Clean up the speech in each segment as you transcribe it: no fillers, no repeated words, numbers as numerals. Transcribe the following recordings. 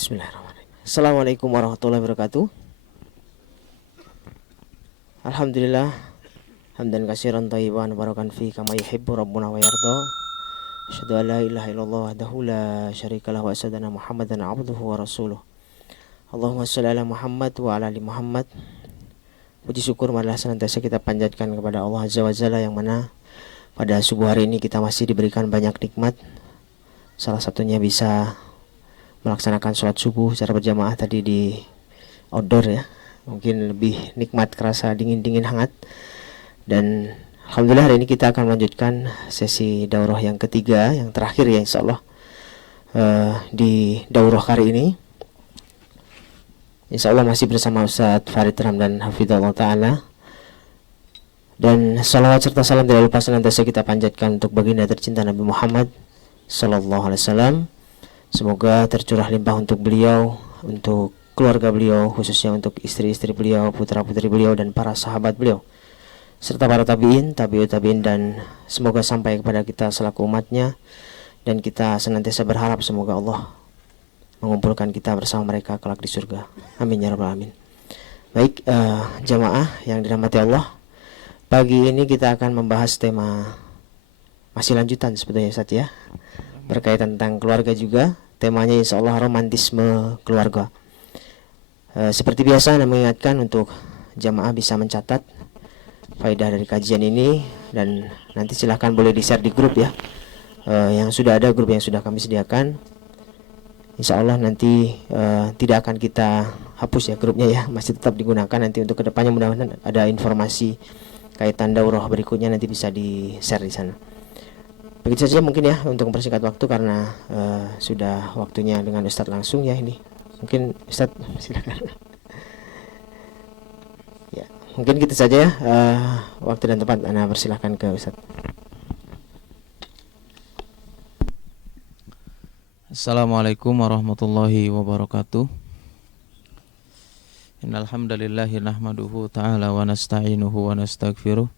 Bismillahirrahmanirrahim. Assalamualaikum warahmatullahi wabarakatuh. Alhamdulillah hamdan katsiran thayyiban barakan fi kama yuhibbu rabbuna wa yarda. Asyhadu an la ilaha illallah wahdahu la syarikalah wa asyhadu anna Muhammadan abduhu wa rasuluh. Allahumma shalli ala Muhammad wa ala ali Muhammad. Puji syukur marilah senantiasa kita panjatkan kepada Allah Azza wa Jalla yang mana pada subuh hari ini kita masih diberikan banyak nikmat. Salah satunya bisa melaksanakan sholat subuh secara berjamaah tadi di outdoor ya. Mungkin lebih nikmat, kerasa dingin-dingin hangat. Dan alhamdulillah hari ini kita akan melanjutkan sesi daurah yang ketiga, yang terakhir ya insyaallah di daurah kali ini. Insyaallah masih bersama Ustaz Farid Ramdan hafizallahu taala. Dan salawat serta salam tidak lupa senantiasa kita panjatkan untuk baginda tercinta Nabi Muhammad sallallahu alaihi wasallam. Semoga tercurah limpah untuk beliau, untuk keluarga beliau, khususnya untuk istri-istri beliau, putra-putri beliau, dan para sahabat beliau, serta para tabi'in, tabi'ut tabi'in, dan semoga sampai kepada kita selaku umatnya. Dan kita senantiasa berharap semoga Allah mengumpulkan kita bersama mereka kelak di surga. Amin ya rabbal alamin. Baik, jamaah yang dirahmati Allah, pagi ini kita akan membahas tema masih lanjutan sebetulnya Ustaz ya, berkaitan tentang keluarga juga. Temanya insyaallah romantisme keluarga. Seperti biasa saya mengingatkan untuk jamaah bisa mencatat faedah dari kajian ini, dan nanti silahkan boleh di-share di grup ya. Yang sudah ada, grup yang sudah kami sediakan. Insyaallah nanti tidak akan kita hapus ya grupnya ya, masih tetap digunakan nanti untuk kedepannya. Mudah-mudahan ada informasi kaitan daurah berikutnya nanti bisa di-share di sana. Begitu saja mungkin ya untuk mempersingkat waktu, karena sudah waktunya dengan Ustadz langsung ya ini. Mungkin Ustadz silakan. Ya, mungkin gitu saja ya. Waktu dan tempat Anda persilahkan ke Ustadz. Assalamualaikum warahmatullahi wabarakatuh. Innal hamdalillahi nahmaduhu ta'ala wa nasta'inuhu wa nastaghfiruh.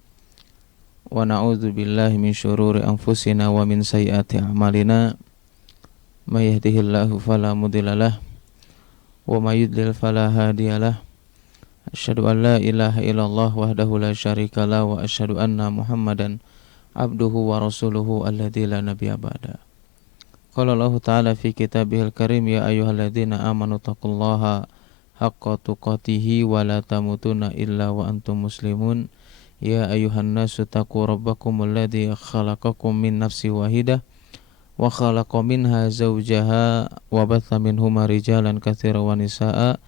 Wa na'udzu billahi min syururi anfusina wa min sayyiati a'malina. May yahdihillahu fala mudhillalah wa may yudlil fala hadiyalah. Asyhadu an la ilaha illallah wahdahu la syarikalah wa asyhadu anna Muhammadan abduhu wa rasuluhu alladzi la nabiyya ba'da. Qala Allah ta'ala fi kitabihil karim, ya ayyuhalladzina amanu taqullaha haqqa tuqatih wa la tamutunna illa wa antum muslimun. Ya ayuhan nasu taqu rabbakum alladhi khalaqakum min nafsi wahidah wa khalaqa minha zawjaha wa batha minhuma rijalan katsiran wa nisaa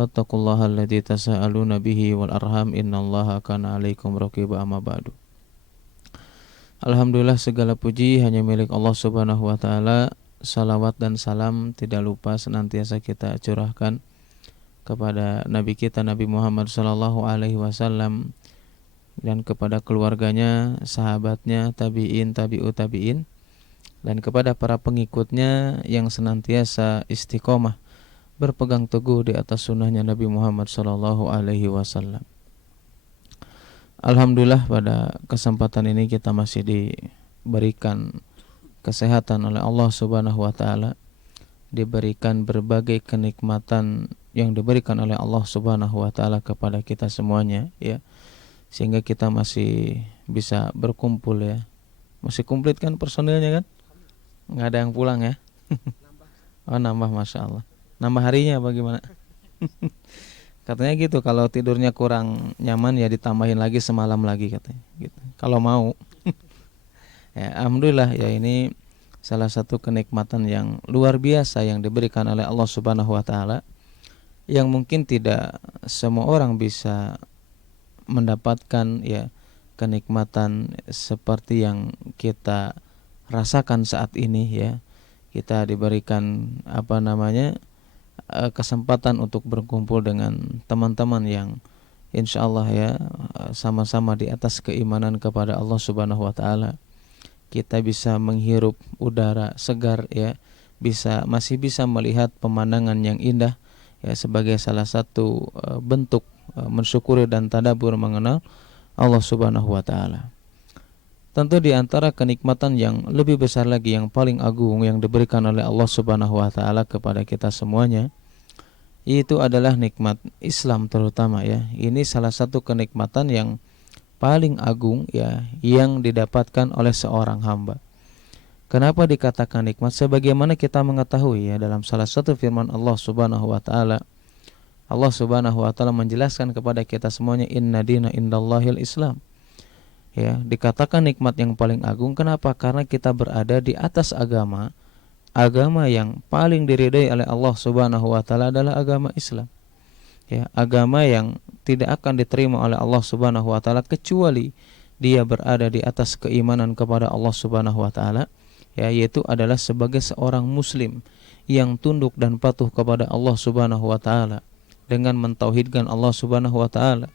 wattaqullaha alladhi tasaaluna bihi wal arham innallaha kana 'alaikum raqiba. Amma ba'du. Alhamdulillah, segala puji hanya milik Allah Subhanahu wa taala. Salawat dan salam tidak lupa senantiasa kita curahkan kepada Nabi kita Nabi Muhammad sallallahu alaihi wasallam, dan kepada keluarganya, sahabatnya, tabi'in, tabi'ut tabi'in, dan kepada para pengikutnya yang senantiasa istiqomah berpegang teguh di atas sunnahnya Nabi Muhammad sallallahu alaihi wasallam. Alhamdulillah, pada kesempatan ini kita masih diberikan kesehatan oleh Allah Subhanahu wa taala, diberikan berbagai kenikmatan yang diberikan oleh Allah Subhanahu wa taala kepada kita semuanya ya, sehingga kita masih bisa berkumpul ya. Masih komplit kan personilnya kan? Nggak ada yang pulang ya? Oh, nambah, Masya Allah. Nambah harinya bagaimana? Katanya gitu, kalau tidurnya kurang nyaman ya ditambahin lagi semalam lagi katanya gitu. Kalau mau. Ya, alhamdulillah ya, ini salah satu kenikmatan yang luar biasa yang diberikan oleh Allah Subhanahu wa taala, yang mungkin tidak semua orang bisa mendapatkan ya kenikmatan seperti yang kita rasakan saat ini ya. Kita diberikan kesempatan untuk berkumpul dengan teman-teman yang insyaallah ya sama-sama di atas keimanan kepada Allah Subhanahu wa taala. Kita bisa menghirup udara segar ya, masih bisa melihat pemandangan yang indah ya, sebagai salah satu bentuk mensyukuri dan tadabbur mengenal Allah Subhanahu wa taala. tentu di antara kenikmatan yang lebih besar lagi, yang paling agung yang diberikan oleh Allah Subhanahu wa taala kepada kita semuanya, itu adalah nikmat Islam terutama ya. Ini salah satu kenikmatan yang paling agung ya, yang didapatkan oleh seorang hamba. Kenapa dikatakan nikmat? Sebagaimana kita mengetahui ya, dalam salah satu firman Allah Subhanahu wa taala, Allah Subhanahu wa taala menjelaskan kepada kita semuanya, inna dina indallahil Islam. Ya, dikatakan nikmat yang paling agung. Kenapa? Karena kita berada di atas agama yang paling diridai oleh Allah Subhanahu wa taala adalah agama Islam. Ya, agama yang tidak akan diterima oleh Allah Subhanahu wa taala kecuali dia berada di atas keimanan kepada Allah Subhanahu wa taala, ya, yaitu adalah sebagai seorang muslim yang tunduk dan patuh kepada Allah Subhanahu wa taala dengan mentauhidkan Allah Subhanahu wa taala,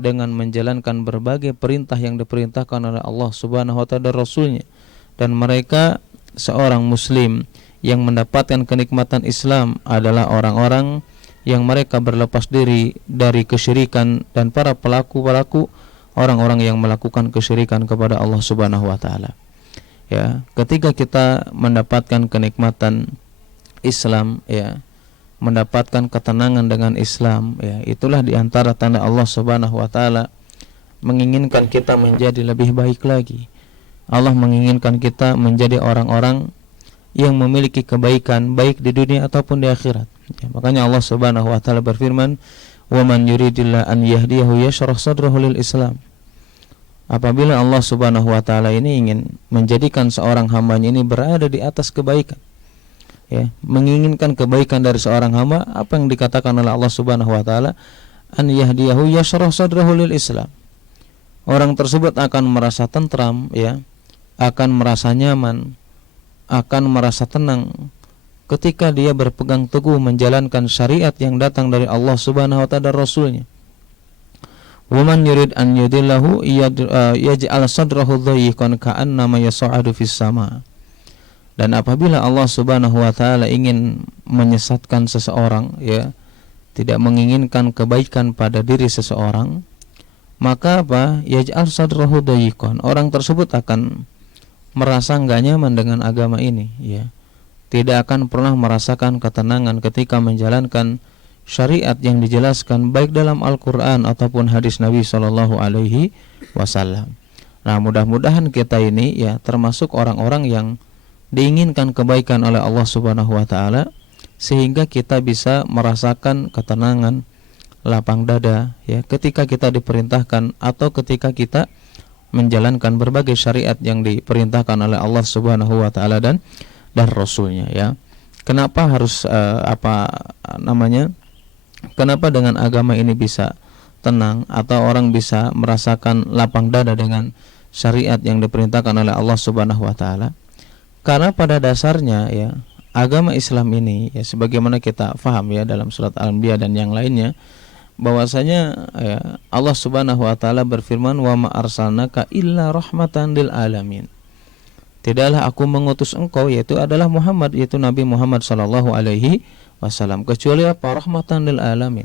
dengan menjalankan berbagai perintah yang diperintahkan oleh Allah Subhanahu wa taala dan Rasulnya. Dan mereka, seorang muslim yang mendapatkan kenikmatan Islam, adalah orang-orang yang mereka berlepas diri dari kesyirikan dan para pelaku orang-orang yang melakukan kesyirikan kepada Allah Subhanahu wa taala. Ya, ketika kita mendapatkan kenikmatan Islam, ya, mendapatkan ketenangan dengan Islam, ya, itulah diantara tanda Allah Subhanahu wa taala menginginkan kita menjadi lebih baik lagi. Allah menginginkan kita menjadi orang-orang yang memiliki kebaikan baik di dunia ataupun di akhirat. Ya, makanya Allah Subhanahu wa taala berfirman, "Wa man yuridillahu an yahdiyahu yashrah sadrahu lil Islam." Apabila Allah Subhanahu wa taala ini ingin menjadikan seorang hambanya ini berada di atas kebaikan, ya, menginginkan kebaikan dari seorang hamba, apa yang dikatakan oleh Allah Subhanahu wa taala, an yahdiyahu yashrah sadrahu lil Islam. Orang tersebut akan merasa tentram, ya, akan merasa nyaman, akan merasa tenang ketika dia berpegang teguh menjalankan syariat yang datang dari Allah Subhanahu wa taala dan Rasulnya. Wa man yurid an yudillahu yaj'al sadrahu dhayyqan ka'annama yas'adu fis sama. Dan apabila Allah Subhanahu wa taala ingin menyesatkan seseorang, ya, tidak menginginkan kebaikan pada diri seseorang, maka apa? Yaj'al sadrahu dhayyqan. Orang tersebut akan merasa enggak nyaman dengan agama ini, ya. Tidak akan pernah merasakan ketenangan ketika menjalankan syariat yang dijelaskan baik dalam Al-Qur'an ataupun hadis Nabi sallallahu alaihi wasallam. Nah, mudah-mudahan kita ini, ya, termasuk orang-orang yang diinginkan kebaikan oleh Allah Subhanahu wa taala, sehingga kita bisa merasakan ketenangan, lapang dada, ya, ketika kita diperintahkan atau ketika kita menjalankan berbagai syariat yang diperintahkan oleh Allah Subhanahu wa taala dan Rasulnya, ya. Kenapa harus kenapa dengan agama ini bisa tenang atau orang bisa merasakan lapang dada dengan syariat yang diperintahkan oleh Allah Subhanahu wa taala? Karena pada dasarnya, ya, agama Islam ini, ya, sebagaimana kita faham, ya, dalam surat Al-Anbiya dan yang lainnya, bahwasanya, ya, Allah Subhanahu wa taala berfirman, wa ma arsalnaka illa rahmatan lil alamin. Tidaklah aku mengutus engkau, yaitu adalah Muhammad, yaitu Nabi Muhammad sallallahu alaihi wasallam, kecuali apa? Rahmatan lil alamin.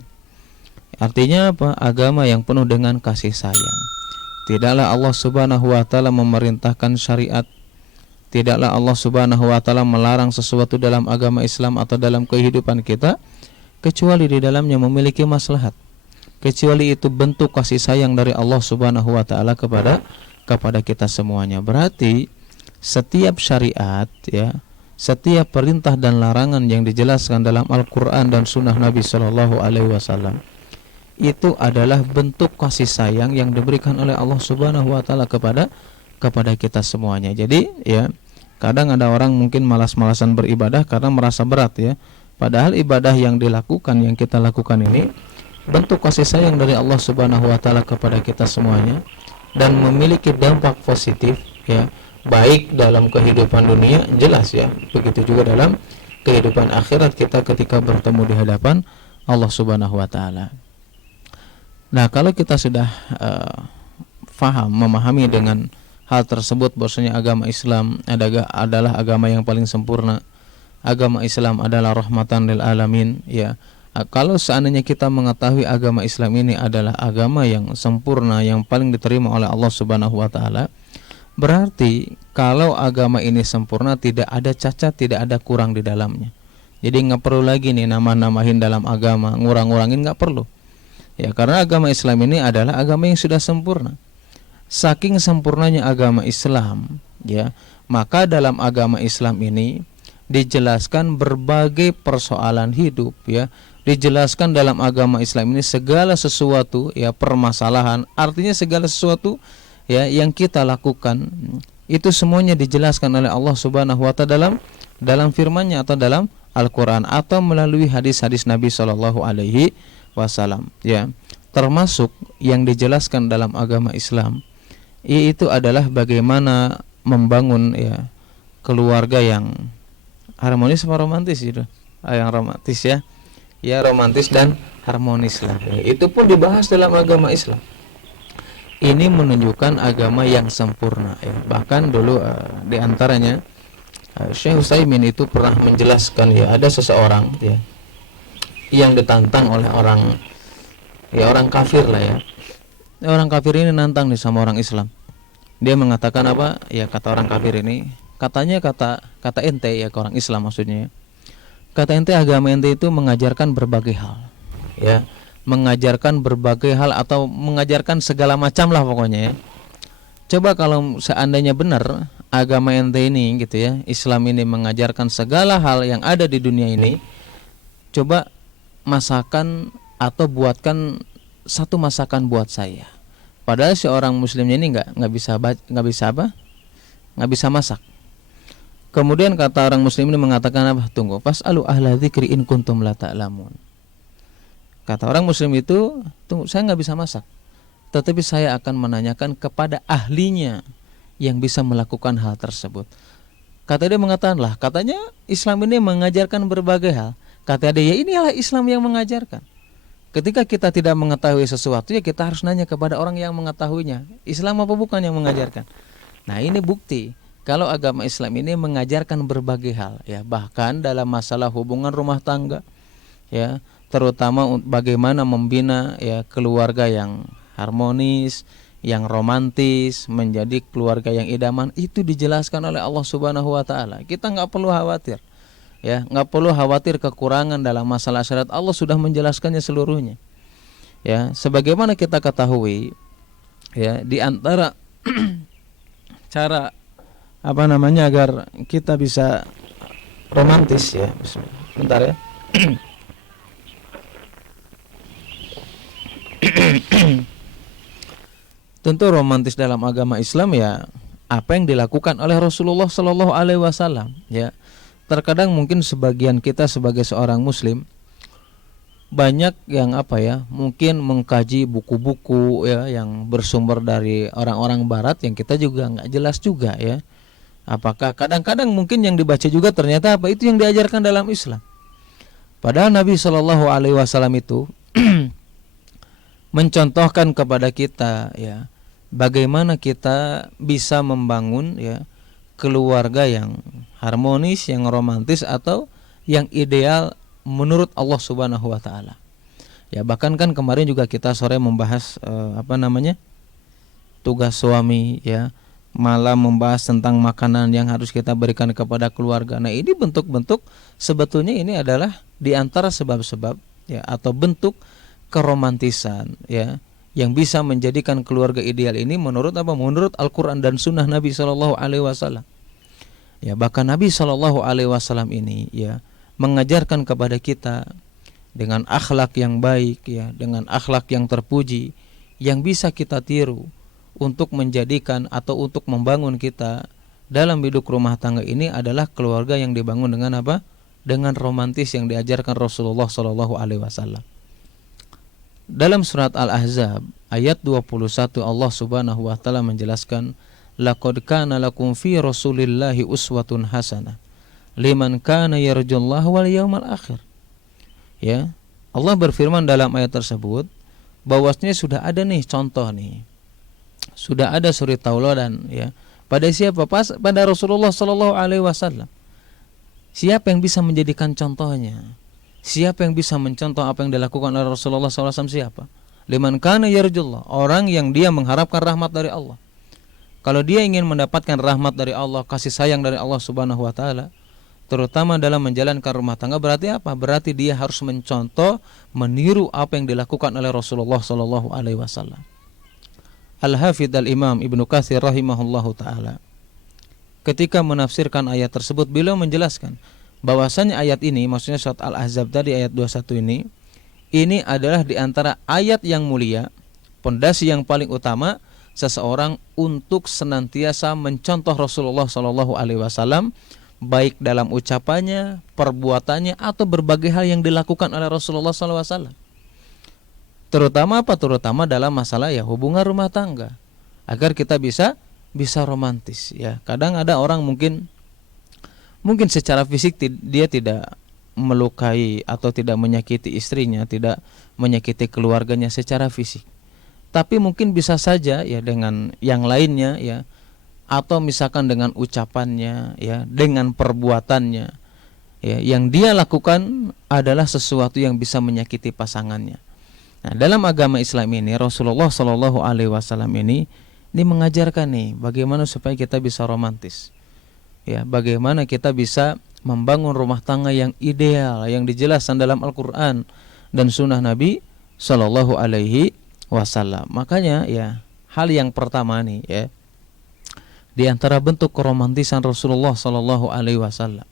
Artinya apa? Agama yang penuh dengan kasih sayang. Tidaklah Allah Subhanahu wa taala memerintahkan syariat, tidaklah Allah Subhanahu wa taala melarang sesuatu dalam agama Islam atau dalam kehidupan kita kecuali di dalamnya memiliki maslahat. Kecuali itu bentuk kasih sayang dari Allah Subhanahu wa taala kepada kita semuanya. Berarti setiap syariat, ya, setiap perintah dan larangan yang dijelaskan dalam Al-Qur'an dan sunnah Nabi sallallahu alaihi wasallam itu adalah bentuk kasih sayang yang diberikan oleh Allah Subhanahu wa taala kepada kita semuanya. Jadi, ya, kadang ada orang mungkin malas-malasan beribadah karena merasa berat, ya. Padahal ibadah yang dilakukan, yang kita lakukan ini bentuk kasih sayang dari Allah Subhanahu wa taala kepada kita semuanya dan memiliki dampak positif, ya, baik dalam kehidupan dunia, jelas, ya, begitu juga dalam kehidupan akhirat kita ketika bertemu di hadapan Allah Subhanahu wa taala. Nah, kalau kita sudah memahami dengan hal tersebut, bahwasanya agama Islam adalah agama yang paling sempurna, agama Islam adalah rahmatan lil alamin, ya. Kalau seandainya kita mengetahui agama Islam ini adalah agama yang sempurna, yang paling diterima oleh Allah Subhanahu wa taala, Berarti kalau agama ini sempurna, tidak ada cacat, tidak ada kurang di dalamnya. Jadi nggak perlu lagi nih nama-namahin dalam agama, ngurang-ngurangin, nggak perlu. Ya, karena agama Islam ini adalah agama yang sudah sempurna. Saking sempurnanya agama Islam, ya, maka dalam agama Islam ini dijelaskan berbagai persoalan hidup, ya. Dijelaskan dalam agama Islam ini segala sesuatu, ya, permasalahan, artinya segala sesuatu, ya, yang kita lakukan itu semuanya dijelaskan oleh Allah Subhanahu wa taala dalam firman-Nya atau dalam Al-Qur'an atau melalui hadis-hadis Nabi Shallallahu alaihi wasallam, ya. Termasuk yang dijelaskan dalam agama Islam itu adalah bagaimana membangun, ya, keluarga yang harmonis atau romantis gitu. Yang romantis, ya. Ya, romantis dan harmonis lah. Itu pun dibahas dalam agama Islam. Ini menunjukkan agama yang sempurna, ya. Bahkan dulu di antaranya Syekh Utsaimin itu pernah menjelaskan, ya, ada seseorang, ya, yang ditantang oleh orang, ya, orang kafir lah, ya. Orang kafir ini nantang nih sama orang Islam. Dia mengatakan apa? Ya, kata orang kafir ini, katanya kata ente, ya, ke orang Islam maksudnya. Kata ente, agama ente itu mengajarkan berbagai hal, ya, mengajarkan berbagai hal atau mengajarkan segala macam lah pokoknya, ya. Coba kalau seandainya benar agama ente ini, gitu ya, Islam ini mengajarkan segala hal yang ada di dunia ini, coba masakan atau buatkan satu masakan buat saya. Padahal seorang muslimnya ini nggak bisa masak. Kemudian kata orang muslim ini mengatakan apa? Tunggu, fas'alu ahla dzikri in kuntum la ta'lamun. Kata orang muslim itu, tunggu, saya nggak bisa masak, tetapi saya akan menanyakan kepada ahlinya yang bisa melakukan hal tersebut. Kata dia mengatakan, lah, katanya Islam ini mengajarkan berbagai hal. Kata dia, ya inilah Islam yang mengajarkan. Ketika kita tidak mengetahui sesuatu, ya kita harus nanya kepada orang yang mengetahuinya. Islam apa bukan yang mengajarkan? Nah, ini bukti kalau agama Islam ini mengajarkan berbagai hal, ya, bahkan dalam masalah hubungan rumah tangga, ya, terutama bagaimana membina, ya, keluarga yang harmonis, yang romantis, menjadi keluarga yang idaman, itu dijelaskan oleh Allah Subhanahu wa taala. Kita nggak perlu khawatir, ya, nggak perlu khawatir kekurangan dalam masalah syariat. Allah sudah menjelaskannya seluruhnya, ya. Sebagaimana kita ketahui, ya, di antara cara agar kita bisa romantis, ya, bentar, ya. Tentu romantis dalam agama Islam, ya, apa yang dilakukan oleh Rasulullah Shallallahu alaihi wasallam, ya. Terkadang mungkin sebagian kita sebagai seorang muslim banyak yang mungkin mengkaji buku-buku, ya, yang bersumber dari orang-orang barat yang kita juga nggak jelas juga, ya. Apakah kadang-kadang mungkin yang dibaca juga ternyata itu yang diajarkan dalam Islam. Padahal Nabi Shallallahu alaihi wasallam itu mencontohkan kepada kita, ya, bagaimana kita bisa membangun, ya, keluarga yang harmonis, yang romantis atau yang ideal menurut Allah Subhanahu wa taala. Ya, bahkan kan kemarin juga kita sore membahas tugas suami, ya, malam membahas tentang makanan yang harus kita berikan kepada keluarga. Nah, ini bentuk-bentuk sebetulnya ini adalah di antara sebab-sebab, ya, atau bentuk keromantisan, ya, yang bisa menjadikan keluarga ideal ini menurut Al-Qur'an dan sunnah Nabi Shallallahu alaihi wasallam. Ya, bahkan Nabi Shallallahu alaihi wasallam ini, ya, mengajarkan kepada kita dengan akhlak yang baik, ya, dengan akhlak yang terpuji yang bisa kita tiru untuk menjadikan atau untuk membangun kita dalam hidup rumah tangga ini adalah keluarga yang dibangun dengan apa? Dengan romantis yang diajarkan Rasulullah Shallallahu alaihi wasallam. Dalam surat Al-Ahzab ayat 21 Allah Subhanahu wa taala menjelaskan, laqad kana lakum fi Rasulillahi uswatun hasanah liman kana yarjullaha wal yawmal akhir. Ya, Allah berfirman dalam ayat tersebut bahwasanya sudah ada nih contoh nih. Sudah ada suri tauladan, ya. Pada siapa? Pada Rasulullah sallallahu alaihi wasallam. Siapa yang bisa menjadikan contohnya? Siapa yang bisa mencontoh apa yang dilakukan oleh Rasulullah SAW? Siapa? Liman kana yarjullah, orang yang dia mengharapkan rahmat dari Allah. Kalau dia ingin mendapatkan rahmat dari Allah, kasih sayang dari Allah Subhanahu wa taala, terutama dalam menjalankan rumah tangga, berarti apa? Berarti dia harus mencontoh, meniru apa yang dilakukan oleh Rasulullah sallallahu alaihi wasallam. Al-Hafidz Al-Imam Ibnu Katsir rahimahullahu taala ketika menafsirkan ayat tersebut, beliau menjelaskan bahwasanya ayat ini, maksudnya surat Al-Ahzab tadi ayat 21 ini adalah di antara ayat yang mulia, pondasi yang paling utama seseorang untuk senantiasa mencontoh Rasulullah sallallahu alaihi wasallam, baik dalam ucapannya, perbuatannya, atau berbagai hal yang dilakukan oleh Rasulullah sallallahu alaihi wasallam. Terutama apa? Terutama dalam masalah ya hubungan rumah tangga, agar kita bisa romantis ya. Kadang ada orang mungkin secara fisik dia tidak melukai atau tidak menyakiti istrinya, tidak menyakiti keluarganya secara fisik, tapi mungkin bisa saja ya dengan yang lainnya ya, atau misalkan dengan ucapannya ya, dengan perbuatannya ya, yang dia lakukan adalah sesuatu yang bisa menyakiti pasangannya. Nah, dalam agama Islam ini Rasulullah Shallallahu alaihi wasallam ini mengajarkan nih bagaimana supaya kita bisa romantis. Ya, bagaimana kita bisa membangun rumah tangga yang ideal, yang dijelaskan dalam Al-Qur'an dan sunnah Nabi Shallallahu alaihi wasallam. Makanya ya, hal yang pertama nih ya, di antara bentuk keromantisan Rasulullah Shallallahu alaihi wasallam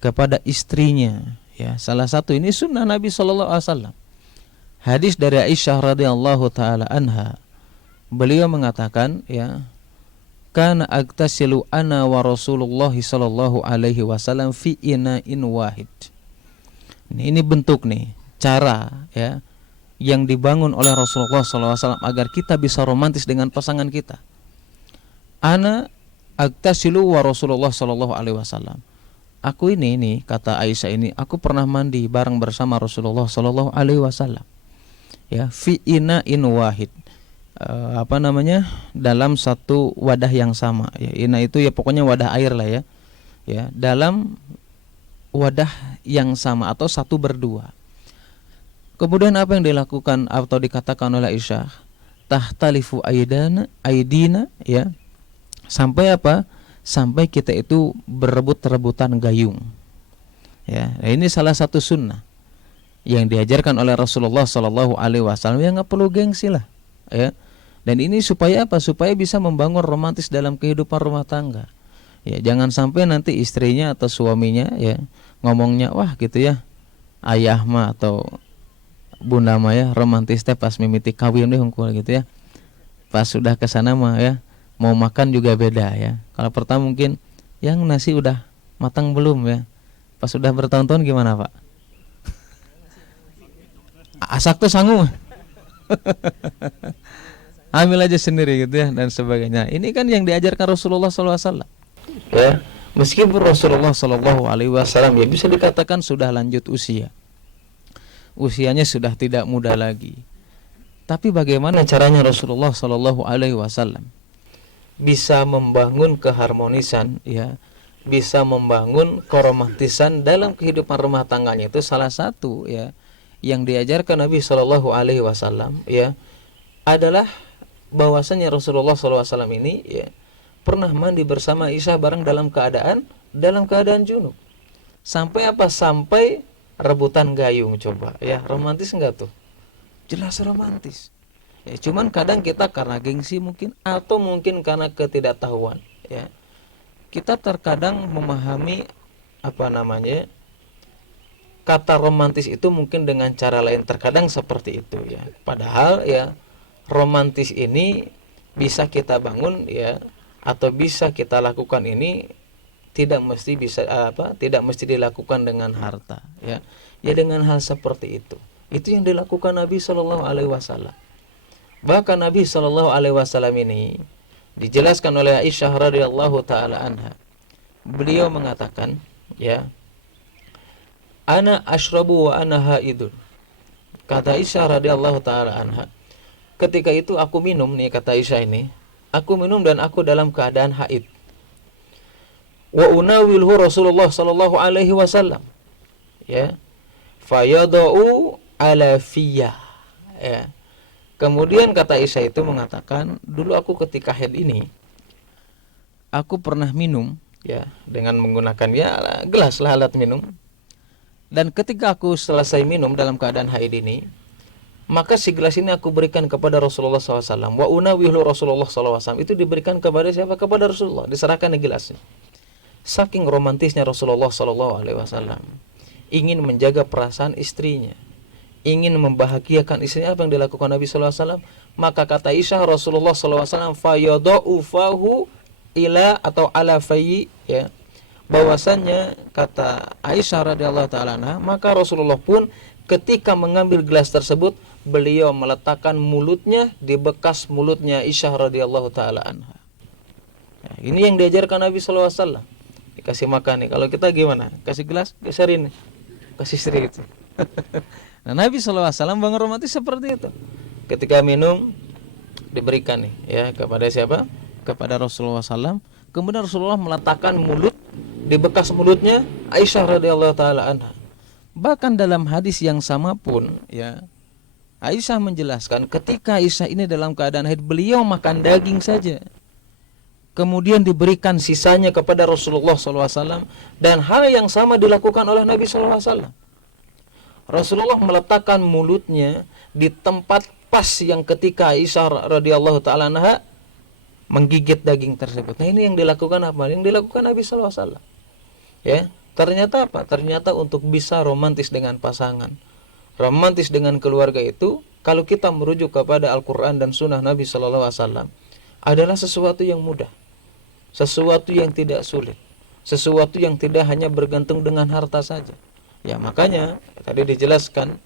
kepada istrinya ya, salah satu ini sunnah Nabi Shallallahu alaihi wasallam. Hadis dari Aisyah radhiyallahu taala anha, beliau mengatakan ya, kana agtasilu ana wa Rasulullah sallallahu alaihi wasallam fi ina'in wahid. Ini bentuk nih, cara ya yang dibangun oleh Rasulullah sallallahu alaihi wasallam agar kita bisa romantis dengan pasangan kita. Ana agtasilu wa Rasulullah sallallahu alaihi wasallam. Aku ini kata Aisyah ini, aku pernah mandi bareng bersama Rasulullah sallallahu alaihi wasallam. Ya, fi ina'in wahid. Dalam satu wadah yang sama ya, ina itu ya pokoknya wadah air lah ya, ya dalam wadah yang sama atau satu berdua. Kemudian apa yang dilakukan atau dikatakan oleh Aisyah, tahtalifu aidina ya, sampai apa? Sampai kita itu berebut-rebutan gayung ya. Ini salah satu sunnah yang diajarkan oleh Rasulullah Sallallahu Alaihi Wasallam, yang nggak perlu gengsi lah ya. Dan ini supaya apa? Supaya bisa membangun romantis dalam kehidupan rumah tangga. Ya, jangan sampai nanti istrinya atau suaminya ya ngomongnya, wah gitu ya, ayah mah atau bunda mah ya romantis teh pas mimiti kawin deh hungkul gitu ya. Pas sudah ke sana mah ya mau makan juga beda ya. Kalau pertama mungkin yang nasi udah matang belum ya. Pas sudah bertahun-tahun gimana, Pak? Asak tuh sanggup. Ambil aja sendiri gitu ya dan sebagainya. Ini kan yang diajarkan Rasulullah SAW. Ya, meskipun Rasulullah SAW ya bisa dikatakan sudah lanjut usia, usianya sudah tidak muda lagi. Tapi bagaimana caranya Rasulullah SAW bisa membangun keharmonisan ya, bisa membangun keromantisan dalam kehidupan rumah tangganya, itu salah satu ya yang diajarkan Nabi Shallallahu Alaihi Wasallam ya adalah bahwasanya Rasulullah SAW ini ya pernah mandi bersama Aisyah bareng dalam keadaan junub. Sampai apa? Sampai rebutan gayung. Coba ya, romantis enggak tuh? Jelas romantis. Ya, cuman kadang kita karena gengsi mungkin atau mungkin karena ketidaktahuan ya, kita terkadang memahami kata romantis itu mungkin dengan cara lain, terkadang seperti itu ya. Padahal ya romantis ini bisa kita bangun ya, atau bisa kita lakukan ini tidak mesti dilakukan dengan harta ya. Ya dengan hal seperti itu. Itu yang dilakukan Nabi Shallallahu alaihi wasallam. Bahkan Nabi Shallallahu alaihi wasallam ini dijelaskan oleh Aisyah radhiyallahu taala anha. Beliau mengatakan ya, ana asyrabu wa ana haidun. Kata Aisyah radhiyallahu taala anha, ketika itu aku minum nih, kata Aisyah ini, aku minum dan aku dalam keadaan haid. Wa unawilhu Rasulullah sallallahu alaihi wasallam. Ya. Fayadau ala fiyya. Ya. Kemudian kata Aisyah itu mengatakan, dulu aku ketika haid ini, aku pernah minum ya dengan menggunakan ya gelas lah, alat minum. Dan ketika aku selesai minum dalam keadaan haid ini, maka si gelas ini aku berikan kepada Rasulullah SAW. Wa unawilu Rasulullah SAW, itu diberikan kepada siapa? Kepada Rasulullah, diserahkan di gelasnya. Saking romantisnya Rasulullah SAW, ingin menjaga perasaan istrinya, ingin membahagiakan istrinya. Apa yang dilakukan Nabi SAW? Maka kata Aisyah, Rasulullah SAW fayadau fahu ila atau ala fayi, ya, bahwasannya kata Aisyah radhiyallahu taala anha, maka Rasulullah pun ketika mengambil gelas tersebut, beliau meletakkan mulutnya di bekas mulutnya Aisyah radhiyallahu taala anha. Nah, ini yang diajarkan Nabi sallallahu alaihi wasallam. Dikasih makan nih, kalau kita gimana? Kasih gelas, geserin nih. Kasih istri gitu. Nah, Nabi sallallahu alaihi wasallam bangun romantis seperti itu. Ketika minum diberikan nih ya kepada siapa? Kepada Rasulullah SAW. Kemudian Rasulullah meletakkan mulut di bekas mulutnya Aisyah radhiyallahu taala anha. Bahkan dalam hadis yang sama pun ya, Aisyah menjelaskan ketika Aisyah ini dalam keadaan haid, beliau makan daging saja, kemudian diberikan sisanya kepada Rasulullah SAW. Dan hal yang sama dilakukan oleh Nabi SAW. Rasulullah meletakkan mulutnya di tempat pas yang ketika Aisyah radhiyallahu taala anha menggigit daging tersebut. Nah, ini yang dilakukan apa? Yang dilakukan Nabi SAW. Ya, ternyata apa? Ternyata untuk bisa romantis dengan pasangan, romantis dengan keluarga itu, kalau kita merujuk kepada Al-Quran dan Sunnah Nabi SAW, adalah sesuatu yang mudah, sesuatu yang tidak sulit, sesuatu yang tidak hanya bergantung dengan harta saja. Ya, makanya tadi dijelaskan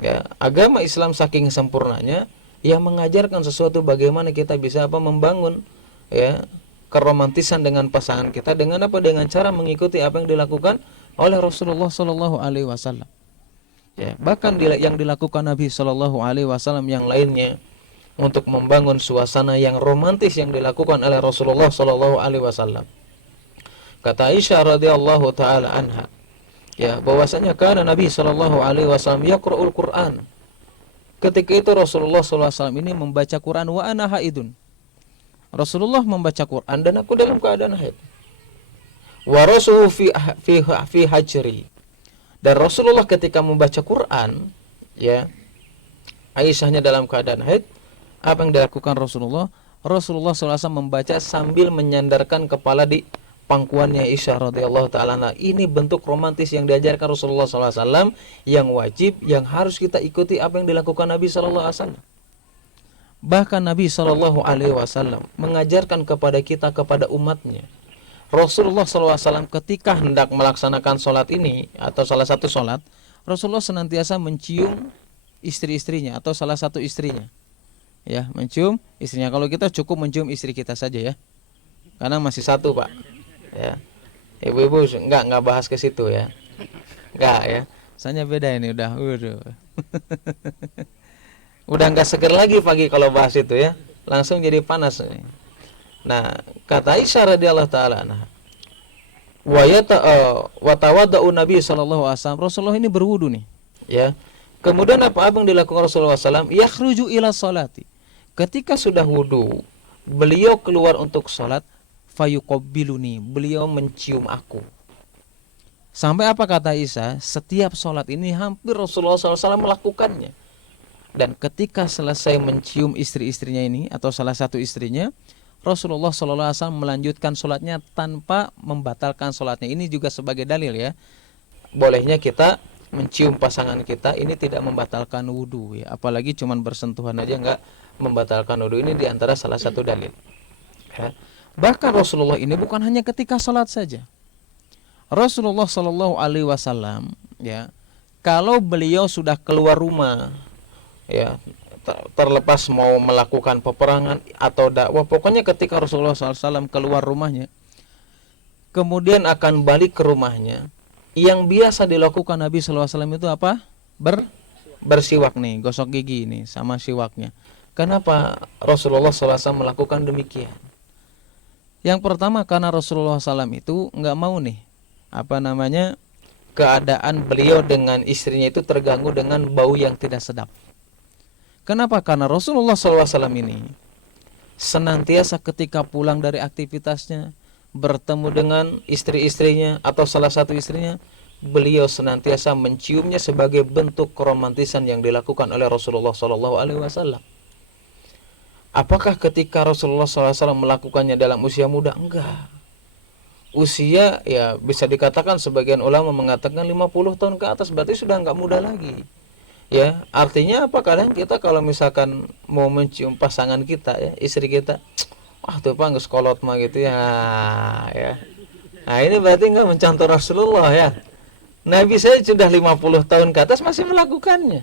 ya, agama Islam saking sempurnanya, yang mengajarkan sesuatu bagaimana kita bisa membangun ya keromantisan dengan pasangan kita dengan apa? Dengan cara mengikuti apa yang dilakukan oleh Rasulullah Shallallahu Alaihi Wasallam. Ya, bahkan yang dilakukan Nabi Shallallahu Alaihi Wasallam yang lainnya untuk membangun suasana yang romantis yang dilakukan oleh Rasulullah Shallallahu Alaihi Wasallam. Kata Aisyah radhiyallahu taala anha, ya, bahwasanya karena Nabi Shallallahu Alaihi Wasallam yaqra'ul Quran. Ketika itu Rasulullah SAW ini membaca Quran, wa ana haidun. Rasulullah membaca Quran dan aku dalam keadaan haid. Wa rasuhu fi hajri. Dan Rasulullah ketika membaca Quran, ya, Aisyahnya dalam keadaan haid, apa yang dilakukan Rasulullah? Rasulullah SAW membaca sambil menyandarkan kepala di pangkuannya Aisyah radhiyallahu taala anha. Ini bentuk romantis yang diajarkan Rasulullah SAW, yang wajib, yang harus kita ikuti apa yang dilakukan Nabi sallallahu alaihi wasallam. Bahkan Nabi sallallahu alaihi wasallam mengajarkan kepada kita, kepada umatnya. Rasulullah sallallahu alaihi wasallam ketika hendak melaksanakan sholat ini atau salah satu sholat, Rasulullah senantiasa mencium istri-istrinya atau salah satu istrinya. Ya, mencium istrinya. Kalau kita cukup mencium istri kita saja ya. Karena masih satu, Pak. Ya, ibu-ibu enggak bahas ke situ ya, enggak ya. Soalnya beda ini udah, udah enggak seger lagi pagi kalau bahas itu ya, langsung jadi panas. Nah, kata Aisyah radhiyallahu taala anha, wa tawadda'u Nabi sallallahu alaihi wasallam, Rasulullah ini berwudu nih, ya. Kemudian apa yang dilakukan Rasulullah SAW? Yakhruju ila sholati. Ketika sudah wudu, beliau keluar untuk sholat. Fayuqabbiluni, beliau mencium aku. Sampai apa kata Aisyah? Setiap sholat ini hampir Rasulullah SAW melakukannya. Dan ketika selesai mencium istri-istrinya ini atau salah satu istrinya, Rasulullah SAW melanjutkan sholatnya tanpa membatalkan sholatnya. Ini juga sebagai dalil ya, bolehnya kita mencium pasangan kita, ini tidak membatalkan wudhu ya. Apalagi cuman bersentuhan aja nggak membatalkan wudhu. Ini diantara salah satu dalil ya. Bahkan Rasulullah ini bukan hanya ketika salat saja. Rasulullah Shallallahu Alaihi Wasallam ya, kalau beliau sudah keluar rumah ya, terlepas mau melakukan peperangan atau dakwah, pokoknya ketika Rasulullah SAW keluar rumahnya, kemudian akan balik ke rumahnya, yang biasa dilakukan Nabi SAW itu apa? Bersiwak nih, gosok gigi nih sama siwaknya. Kenapa Rasulullah SAW melakukan demikian? Yang pertama karena Rasulullah SAW itu nggak mau nih, keadaan beliau dengan istrinya itu terganggu dengan bau yang tidak sedap. Kenapa? Karena Rasulullah SAW ini senantiasa ketika pulang dari aktivitasnya, bertemu dengan istri-istrinya atau salah satu istrinya, beliau senantiasa menciumnya sebagai bentuk keromantisan yang dilakukan oleh Rasulullah SAW. Apakah ketika Rasulullah SAW melakukannya dalam usia muda? Enggak. Usia ya bisa dikatakan sebagian ulama mengatakan 50 tahun ke atas, berarti sudah enggak muda lagi. Ya, artinya apa? Kadang kita kalau misalkan mau mencium pasangan kita ya, istri kita, wah tuh Pak nggak sekolot mah gitu ya. Ya. Nah, ini berarti enggak mencontoh Rasulullah ya. Nabi saya sudah 50 tahun ke atas masih melakukannya.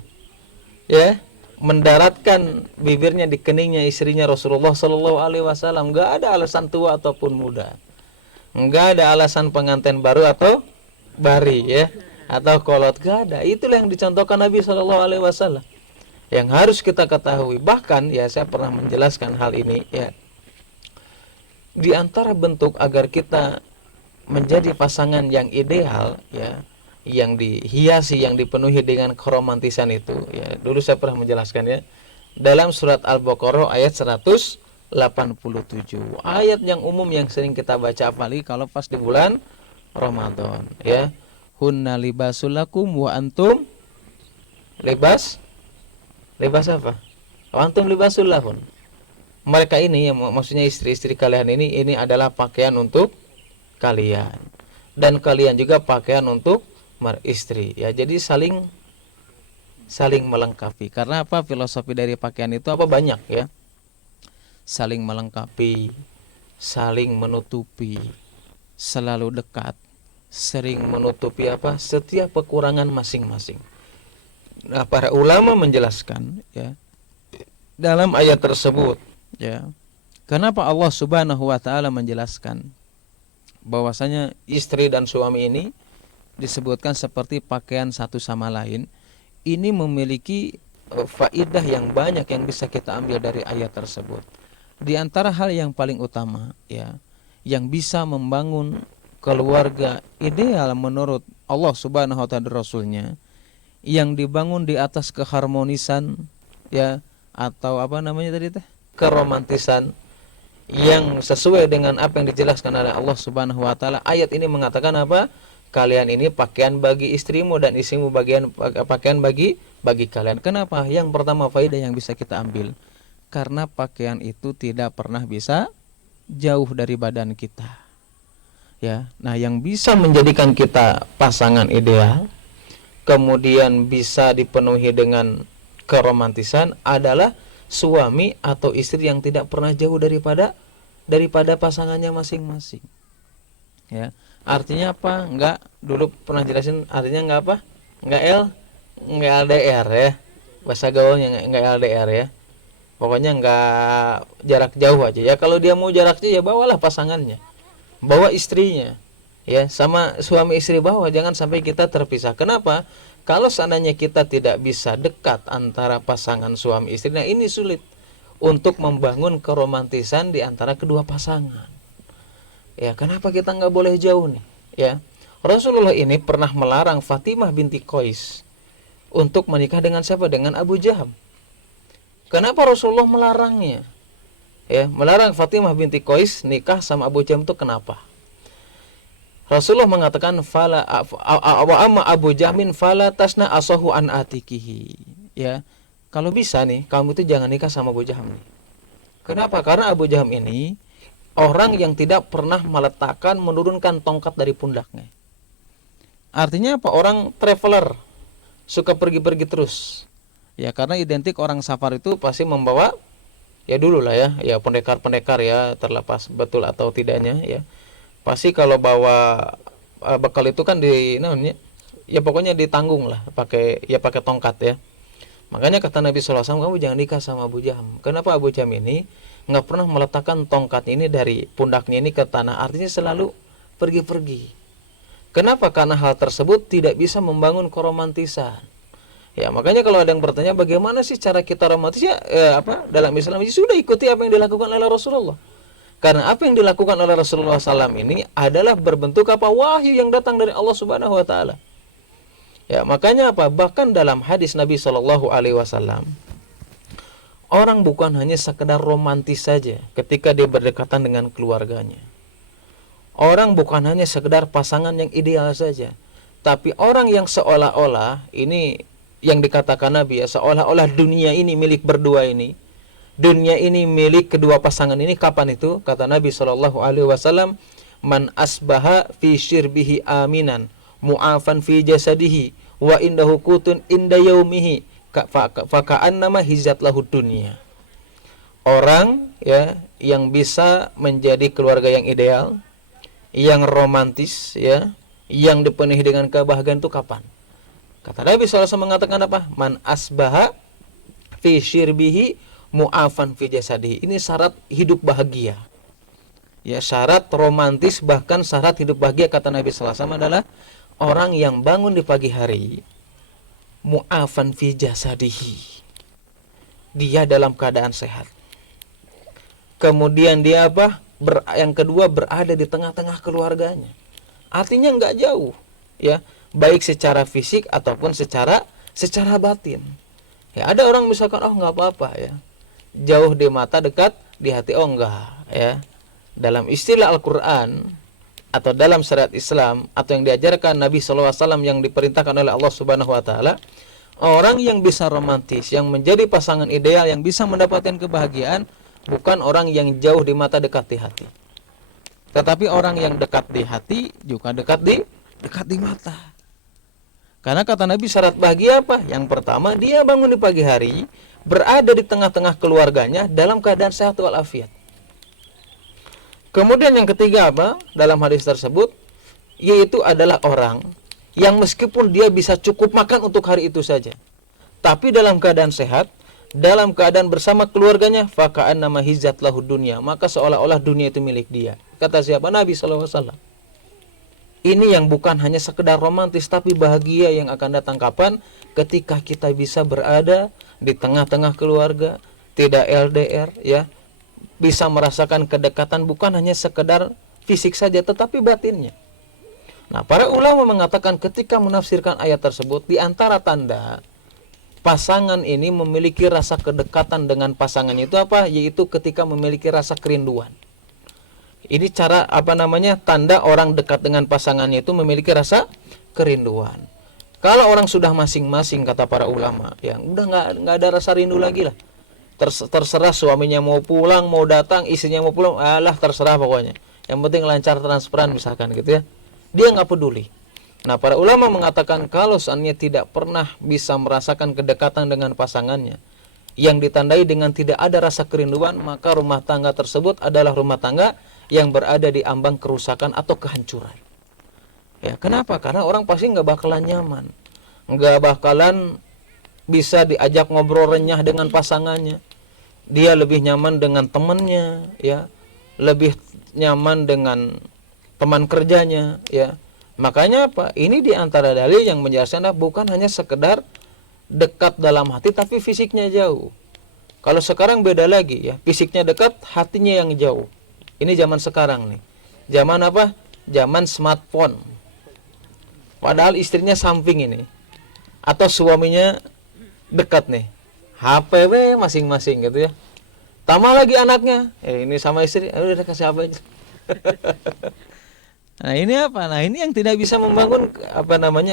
Ya, mendaratkan bibirnya di keningnya istrinya Rasulullah Shallallahu Alaihi Wasallam. Nggak ada alasan tua ataupun muda, nggak ada alasan pengantin baru atau bari ya, atau kolot, nggak ada. Itulah yang dicontohkan Nabi Shallallahu Alaihi Wasallam yang harus kita ketahui. Bahkan ya saya pernah menjelaskan hal ini ya, di antara bentuk agar kita menjadi pasangan yang ideal ya, yang dihiasi, yang dipenuhi dengan keromantisan itu ya, dulu saya pernah menjelaskan ya, dalam surat Al-Baqarah ayat 187, ayat yang umum yang sering kita baca apalagi kalau pas di bulan Ramadan ya. Hunna libasul lakum wa antum libas apa? Wa antum libasul lahun. Mereka ini yang maksudnya istri-istri kalian ini adalah pakaian untuk kalian, dan kalian juga pakaian untuk istri ya. Jadi saling melengkapi. Karena apa? Filosofi dari pakaian itu apa? Banyak ya. Saling melengkapi, saling menutupi, selalu dekat, sering menutupi apa? Setiap kekurangan masing-masing. Nah, para ulama menjelaskan ya dalam ayat tersebut ya, kenapa Allah Subhanahu wa taala menjelaskan bahwasanya istri dan suami ini disebutkan seperti pakaian satu sama lain. Ini memiliki faidah yang banyak yang bisa kita ambil dari ayat tersebut. Di antara hal yang paling utama ya, yang bisa membangun keluarga ideal menurut Allah Subhanahu wa taala Rasulnya, yang dibangun di atas keharmonisan ya, atau apa namanya tadi teh, keromantisan, yang sesuai dengan apa yang dijelaskan oleh Allah Subhanahu wa taala. Ayat ini mengatakan apa? Kalian ini pakaian bagi istrimu dan istrimu pakaian bagi kalian. Kenapa? Yang pertama faedah yang bisa kita ambil, karena pakaian itu tidak pernah bisa jauh dari badan kita. Ya. Nah, yang bisa menjadikan kita pasangan ideal, kemudian bisa dipenuhi dengan keromantisan adalah suami atau istri yang tidak pernah jauh daripada pasangannya masing-masing. Ya. Artinya apa? Enggak, dulu pernah jelasin artinya enggak apa? Enggak LDR ya. Bahasa gaulnya enggak LDR ya. Pokoknya enggak jarak jauh aja ya. Kalau dia mau jarak jauh ya bawalah pasangannya. Bawa istrinya. Ya, sama suami istri bawa, jangan sampai kita terpisah. Kenapa? Kalau seandainya kita tidak bisa dekat antara pasangan suami istri, nah ini sulit untuk membangun keromantisan di antara kedua pasangan. Ya, kenapa kita nggak boleh jauh nih? Ya, Rasulullah ini pernah melarang Fatimah binti Qais untuk menikah dengan siapa? Dengan Abu Jaham. Kenapa Rasulullah melarangnya? Ya, melarang Fatimah binti Qais nikah sama Abu Jaham itu kenapa? Rasulullah mengatakan fala wa amma Abu Jahmin fala tasna asahu an atikihi. Ya, kalau bisa nih kamu itu jangan nikah sama Abu Jaham nih. Kenapa? Karena Abu Jaham ini orang yang tidak pernah meletakkan, menurunkan tongkat dari pundaknya. Artinya apa? Orang traveler, suka pergi-pergi terus. Ya, karena identik orang safar itu pasti membawa, ya dulu lah ya pendekar-pendekar ya, terlepas betul atau tidaknya ya. Pasti kalau bawa bekal itu kan namanya, ya pokoknya ditanggung lah, pakai tongkat ya. Makanya kata Nabi SAW, kamu jangan nikah sama Abu Jaham. Kenapa? Abu Jaham ini nggak pernah meletakkan tongkat ini dari pundaknya ini ke tanah, artinya selalu pergi-pergi. Kenapa? Karena hal tersebut tidak bisa membangun keromantisan. Ya, makanya kalau ada yang bertanya bagaimana sih cara kita romantis ya, dalam Islam ya sudah ikuti apa yang dilakukan oleh Rasulullah. Karena apa yang dilakukan oleh Rasulullah SAW ini adalah berbentuk apa? Wahyu yang datang dari Allah Subhanahu Wa Taala. Ya, makanya apa? Bahkan dalam hadis Nabi Shallallahu Alaihi Wasallam, orang bukan hanya sekedar romantis saja ketika dia berdekatan dengan keluarganya. orang bukan hanya sekedar pasangan yang ideal saja, tapi orang yang seolah-olah ini yang dikatakan Nabi ya, seolah-olah dunia ini milik berdua ini. Dunia ini milik kedua pasangan ini kapan itu? Kata Nabi sallallahu alaihi wasallam, "Man asbaha fi syirbihi aminan, mu'afan fi jasadihi, wa indahu qutun inda yaumihi, fa ka'annama hizat lahu dunya." Orang ya yang bisa menjadi keluarga yang ideal, yang romantis ya, yang dipenuhi dengan kebahagiaan itu kapan? Kata Nabi SAW mengatakan apa? Man asbaha fi syirbihi mu'afan fi jasadihi. Ini syarat hidup bahagia. Ya, syarat romantis bahkan syarat hidup bahagia kata Nabi SAW adalah orang yang bangun di pagi hari mu'afan fi jasadihi. Dia dalam keadaan sehat. Kemudian dia apa? Yang kedua berada di tengah-tengah keluarganya. Artinya enggak jauh, ya, baik secara fisik ataupun secara batin. Ya, ada orang misalkan enggak apa-apa ya. Jauh di mata, dekat di hati. Oh enggak, ya. Dalam istilah Al-Qur'an atau dalam syariat Islam atau yang diajarkan Nabi SAW yang diperintahkan oleh Allah Subhanahu wa taala, orang yang bisa romantis, yang menjadi pasangan ideal, yang bisa mendapatkan kebahagiaan bukan orang yang jauh di mata, dekat di hati. Tetapi orang yang dekat di hati juga dekat di mata. Karena kata Nabi syarat bahagia apa? Yang pertama, dia bangun di pagi hari, berada di tengah-tengah keluarganya dalam keadaan sehat walafiat. Kemudian yang ketiga apa? Dalam hadis tersebut, yaitu adalah orang yang meskipun dia bisa cukup makan untuk hari itu saja, tapi dalam keadaan sehat, dalam keadaan bersama keluarganya, faka'an nama hizat lahu dunya, maka seolah-olah dunia itu milik dia. Kata siapa? Nabi SAW. Ini yang bukan hanya sekedar romantis, tapi bahagia yang akan datang kapan? Ketika kita bisa berada di tengah-tengah keluarga, tidak LDR, ya, bisa merasakan kedekatan bukan hanya sekedar fisik saja, tetapi batinnya. Nah, para ulama mengatakan ketika menafsirkan ayat tersebut, di antara tanda pasangan ini memiliki rasa kedekatan dengan pasangannya itu apa? Yaitu ketika memiliki rasa kerinduan. Ini cara tanda orang dekat dengan pasangannya itu memiliki rasa kerinduan. Kalau orang sudah masing-masing kata para ulama, ya udah nggak ada rasa rindu lagi lah. Terserah suaminya mau pulang, mau datang, istrinya mau pulang, terserah pokoknya. Yang penting lancar transparan misalkan gitu ya. Dia nggak peduli. Nah, para ulama mengatakan kalau seandainya tidak pernah bisa merasakan kedekatan dengan pasangannya yang ditandai dengan tidak ada rasa kerinduan, maka rumah tangga tersebut adalah rumah tangga yang berada di ambang kerusakan atau kehancuran. Ya, kenapa? Karena orang pasti nggak bakalan nyaman, nggak bakalan bisa diajak ngobrol renyah dengan pasangannya. Dia lebih nyaman dengan temannya, ya, lebih nyaman dengan teman kerjanya, ya. Makanya apa? Ini diantara dalil yang menjelaskan bukan hanya sekedar dekat dalam hati, tapi fisiknya jauh. Kalau sekarang beda lagi ya, fisiknya dekat, hatinya yang jauh. Ini zaman sekarang nih. Zaman apa? Zaman smartphone. Padahal istrinya samping ini, atau suaminya dekat nih, HP masing-masing gitu ya. Tambah lagi anaknya, ini sama istri, udah kasih HP aja. Nah ini apa? Nah ini yang tidak bisa membangun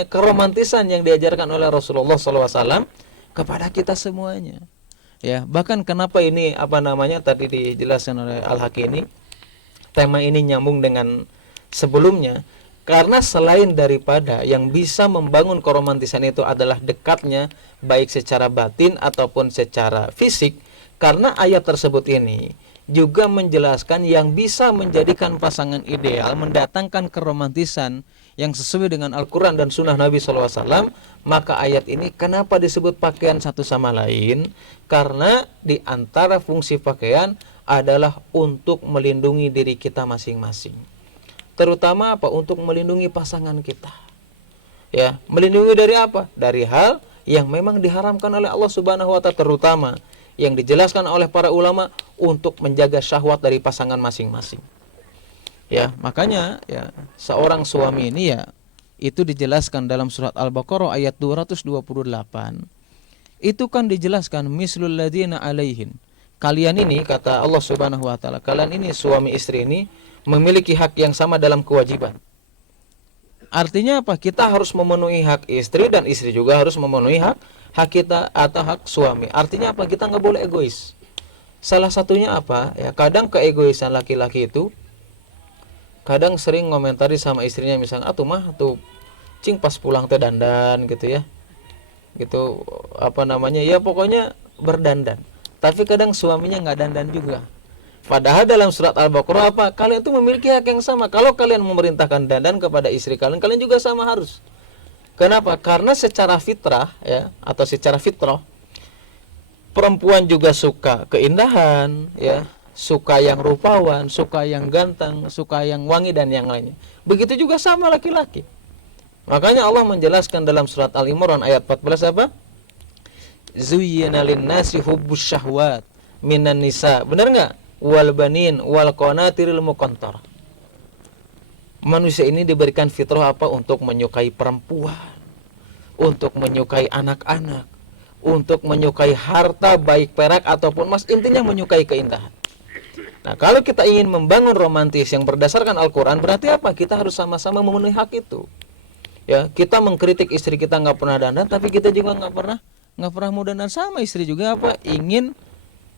keromantisan yang diajarkan oleh Rasulullah SAW kepada kita semuanya. Ya, bahkan kenapa ini tadi dijelaskan oleh Al-Hakimi, tema ini nyambung dengan sebelumnya, karena selain daripada yang bisa membangun keromantisan itu adalah dekatnya baik secara batin ataupun secara fisik, karena ayat tersebut ini juga menjelaskan yang bisa menjadikan pasangan ideal, mendatangkan keromantisan yang sesuai dengan Al-Quran dan Sunnah Nabi SAW. Maka ayat ini kenapa disebut pakaian satu sama lain? Karena di antara fungsi pakaian adalah untuk melindungi diri kita masing-masing. Terutama apa? Untuk melindungi pasangan kita. Ya, melindungi dari apa? Dari hal yang memang diharamkan oleh Allah Subhanahu wa taala, terutama yang dijelaskan oleh para ulama untuk menjaga syahwat dari pasangan masing-masing. Ya, makanya ya seorang suami ini ya itu dijelaskan dalam surat Al-Baqarah ayat 228. Itu kan dijelaskan mislul ladzina alaihin. Kalian ini kata Allah Subhanahu wa taala, kalian ini suami istri ini memiliki hak yang sama dalam kewajiban. Artinya apa? Kita harus memenuhi hak istri dan istri juga harus memenuhi hak kita atau hak suami. Artinya apa? Kita nggak boleh egois. Salah satunya apa? Ya, kadang keegoisan laki-laki itu kadang sering ngomentari sama istrinya, misalnya, "Atuh mah tuh cing pas pulang teh dandan gitu ya." Gitu, apa namanya? Ya pokoknya berdandan. Tapi kadang suaminya nggak dandan juga. Padahal dalam surat Al-Baqarah apa? Kalian itu memiliki hak yang sama. Kalau kalian memerintahkan dandan kepada istri kalian, kalian juga sama harus. Kenapa? Karena secara fitrah ya, atau secara fitrah, perempuan juga suka keindahan ya, suka yang rupawan, suka yang ganteng, suka yang wangi dan yang lainnya. Begitu juga sama laki-laki. Makanya Allah menjelaskan dalam surat Al-Imran ayat 14 apa? Zuyyina lin-nasi hubbus syahwat minan nisa. Benar enggak? Wal banin wal qanatiril muqantarah. Manusia ini diberikan fitrah apa? Untuk menyukai perempuan, untuk menyukai anak-anak, untuk menyukai harta baik perak ataupun emas, intinya menyukai keindahan. Nah, kalau kita ingin membangun romantis yang berdasarkan Al-Qur'an, berarti apa? Kita harus sama-sama memenuhi hak itu. Ya, kita mengkritik istri kita nggak pernah dandan, tapi kita juga nggak pernah mau dandan, sama istri juga apa?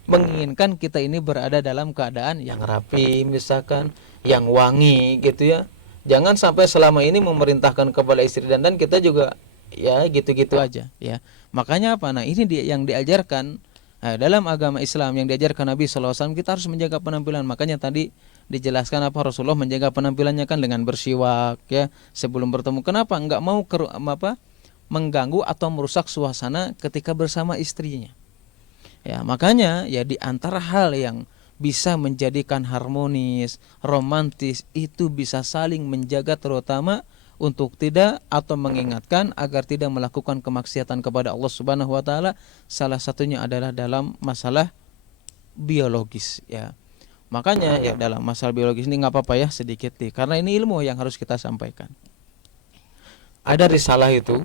Menginginkan kita ini berada dalam keadaan yang rapi, misalkan yang wangi gitu ya. Jangan sampai selama ini memerintahkan kepada istri dandan, kita juga ya gitu-gitu aja ya. Makanya apa? Nah, ini yang diajarkan dalam agama Islam, yang diajarkan Nabi SAW, kita harus menjaga penampilan. Makanya tadi dijelaskan apa Rasulullah menjaga penampilannya kan dengan bersiwak ya sebelum bertemu. Kenapa? Enggak mau mengganggu atau merusak suasana ketika bersama istrinya. Ya, makanya ya di antara hal yang bisa menjadikan harmonis, romantis itu bisa saling menjaga, terutama untuk tidak atau mengingatkan agar tidak melakukan kemaksiatan kepada Allah Subhanahu wa taala. Salah satunya adalah dalam masalah biologis ya. Makanya ya dalam masalah biologis ini nggak apa-apa ya sedikit nih, karena ini ilmu yang harus kita sampaikan. Ada risalah itu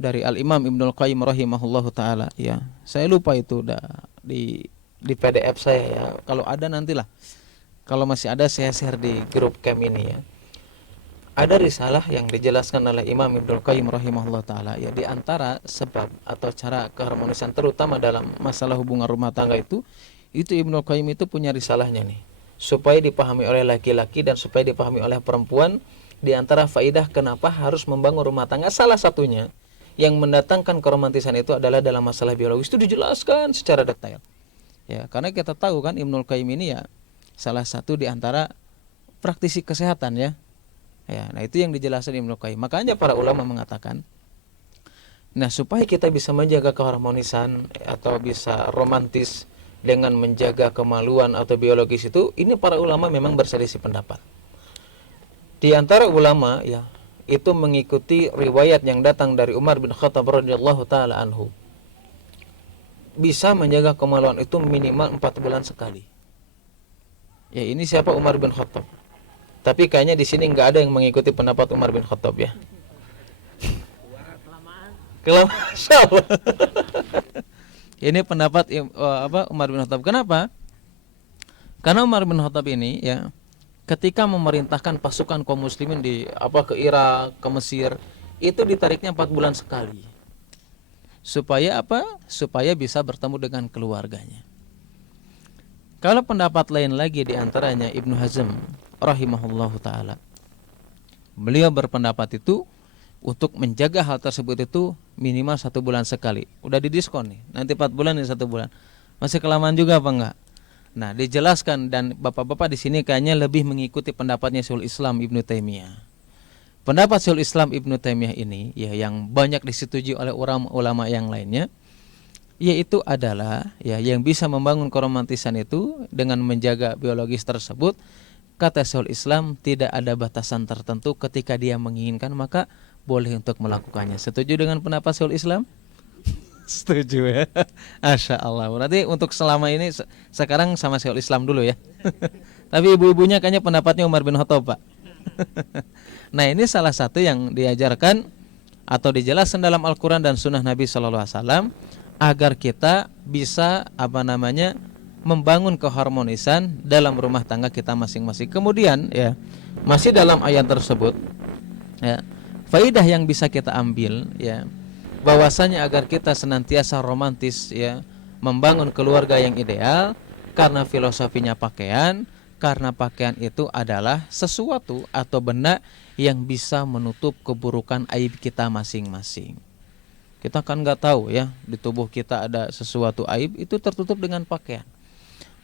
dari Al-Imam Ibnul Qayyim rahimahullahu taala ya. Saya lupa itu udah di PDF saya ya. Kalau ada nantilah. Kalau masih ada saya share di grup camp ini ya. Ada risalah yang dijelaskan oleh Imam Ibnul Qayyim rahimahullahu taala ya, di antara sebab atau cara keharmonisan terutama dalam masalah hubungan rumah tangga itu Ibnul Qayyim itu punya risalahnya nih, supaya dipahami oleh laki-laki dan supaya dipahami oleh perempuan. Di antara faidah kenapa harus membangun rumah tangga, salah satunya yang mendatangkan keromantisan itu adalah dalam masalah biologis, itu dijelaskan secara detail. Ya, karena kita tahu kan Ibnul Qayyim ini ya salah satu di antara praktisi kesehatan ya. Ya, nah itu yang dijelaskan Ibnul Qayyim. Makanya para ulama mengatakan, nah supaya kita bisa menjaga keharmonisan atau bisa romantis dengan menjaga kemaluan atau biologis itu, ini para ulama memang berselisih pendapat. Di antara ulama ya itu mengikuti riwayat yang datang dari Umar bin Khattab radhiyallahu taala anhu. Bisa menjaga kemaluan itu minimal 4 bulan sekali. Ya, ini siapa? Umar bin Khattab. Tapi kayaknya di sini nggak ada yang mengikuti pendapat Umar bin Khattab ya. Kelamaan. Ini pendapat Umar bin Khattab. Kenapa? Karena Umar bin Khattab ini ya ketika memerintahkan pasukan kaum muslimin ke Irak, ke Mesir, itu ditariknya 4 bulan sekali. Supaya apa? Supaya bisa bertemu dengan keluarganya. Kalau pendapat lain lagi di antaranya Ibnu Hazm rahimahullahu taala. Beliau berpendapat itu untuk menjaga hal tersebut itu minimal 1 bulan sekali. Udah didiskon nih. Nanti 4 bulan ini 1 bulan. Masih kelamaan juga apa enggak? Nah, dijelaskan dan bapak-bapak di sini kayaknya lebih mengikuti pendapatnya Syekhul Islam Ibnu Taimiyah. Pendapat Syekhul Islam Ibnu Taimiyah ini ya yang banyak disetujui oleh ulama yang lainnya, yaitu adalah ya yang bisa membangun keromantisan itu dengan menjaga biologis tersebut. Kata Syekhul Islam, tidak ada batasan tertentu, ketika dia menginginkan maka boleh untuk melakukannya. Setuju dengan pendapat Syekhul Islam? Setuju ya. Masya Allah. Berarti untuk selama ini sekarang sama Syekhul Islam dulu ya. Tapi ibu-ibunya kayaknya pendapatnya Umar bin Khattab, Pak. Nah, ini salah satu yang diajarkan atau dijelaskan dalam Al-Quran dan Sunnah Nabi SAW agar kita bisa membangun keharmonisan dalam rumah tangga kita masing-masing. Kemudian ya, masih dalam ayat tersebut ya, faidah yang bisa kita ambil ya, bahwasanya agar kita senantiasa romantis ya, membangun keluarga yang ideal, karena filosofinya pakaian, karena pakaian itu adalah sesuatu atau benda yang bisa menutup keburukan aib kita masing-masing. Kita kan nggak tahu ya, di tubuh kita ada sesuatu aib, itu tertutup dengan pakaian.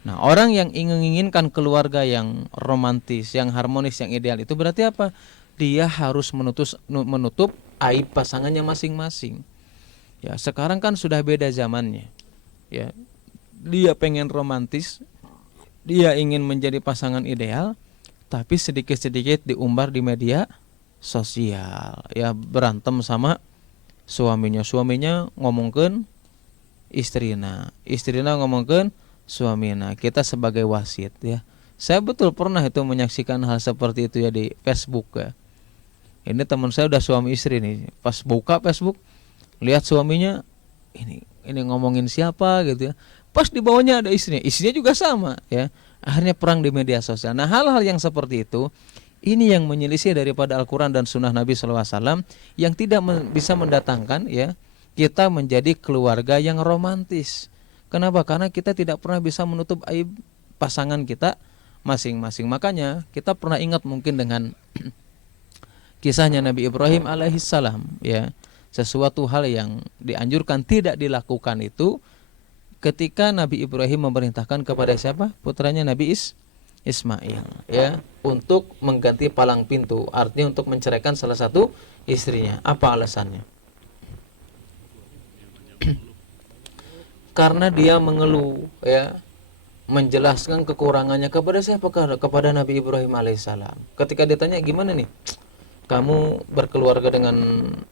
Nah, orang yang menginginkan keluarga yang romantis, yang harmonis, yang ideal, itu berarti apa? Dia harus menutup aib pasangannya masing-masing. Ya, sekarang kan sudah beda zamannya. Ya, dia pengen romantis, dia ingin menjadi pasangan ideal, tapi sedikit-sedikit diumbar di media sosial. Ya, berantem sama suaminya ngomongkeun istrina ngomongkeun suamina. Kita sebagai wasit ya, saya betul pernah itu menyaksikan hal seperti itu ya di Facebook ya. Ini teman saya udah suami istri nih, pas buka Facebook lihat suaminya ini ngomongin siapa gitu ya, pas di bawahnya ada istrinya juga sama ya. Akhirnya perang di media sosial. Nah, hal-hal yang seperti itu, ini yang menyelisih daripada Al-Quran dan Sunnah Nabi SAW, yang tidak bisa mendatangkan ya kita menjadi keluarga yang romantis. Kenapa? Karena kita tidak pernah bisa menutup aib pasangan kita masing-masing. Makanya kita pernah ingat mungkin dengan kisahnya Nabi Ibrahim alaihissalam ya, sesuatu hal yang dianjurkan tidak dilakukan itu ketika Nabi Ibrahim memerintahkan kepada siapa? Putranya Nabi Ismail ya, untuk mengganti palang pintu, artinya untuk menceraikan salah satu istrinya. Apa alasannya? Karena dia mengeluh ya, menjelaskan kekurangannya kepada siapa? Kepada Nabi Ibrahim alaihissalam. Ketika ditanya, gimana nih kamu berkeluarga dengan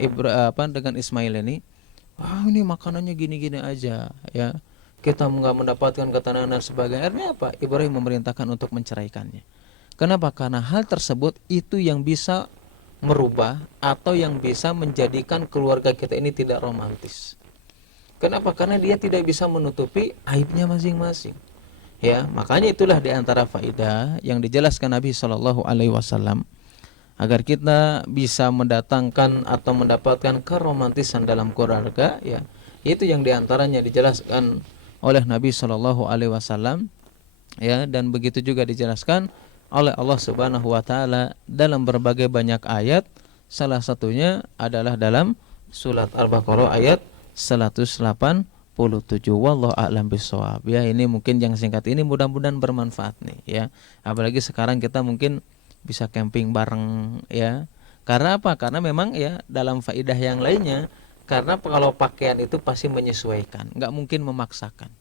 dengan Ismail ini? Ini makanannya gini-gini aja ya, kita nggak mendapatkan ketenangan dan sebagainya. Akhirnya apa? Ibrahim memerintahkan untuk menceraikannya. Kenapa? Karena hal tersebut itu yang bisa merubah atau yang bisa menjadikan keluarga kita ini tidak romantis. Kenapa? Karena dia tidak bisa menutupi aibnya masing-masing. Ya, makanya itulah diantara faedah yang dijelaskan Nabi Shallallahu Alaihi Wasallam agar kita bisa mendatangkan atau mendapatkan keromantisan dalam keluarga. Ya, itu yang diantaranya dijelaskan oleh Nabi Shallallahu Alaihi Wasallam. Ya, dan begitu juga dijelaskan oleh Allah Subhanahu Wa Taala dalam berbagai banyak ayat. Salah satunya adalah dalam surat Al-Baqarah ayat 187. Wallahu a'lam bishawab. Ya, ini mungkin yang singkat ini mudah-mudahan bermanfaat nih ya. Apalagi sekarang kita mungkin bisa camping bareng ya. Karena apa? Karena memang ya dalam faedah yang lainnya, karena kalau pakaian itu pasti menyesuaikan, nggak mungkin memaksakan.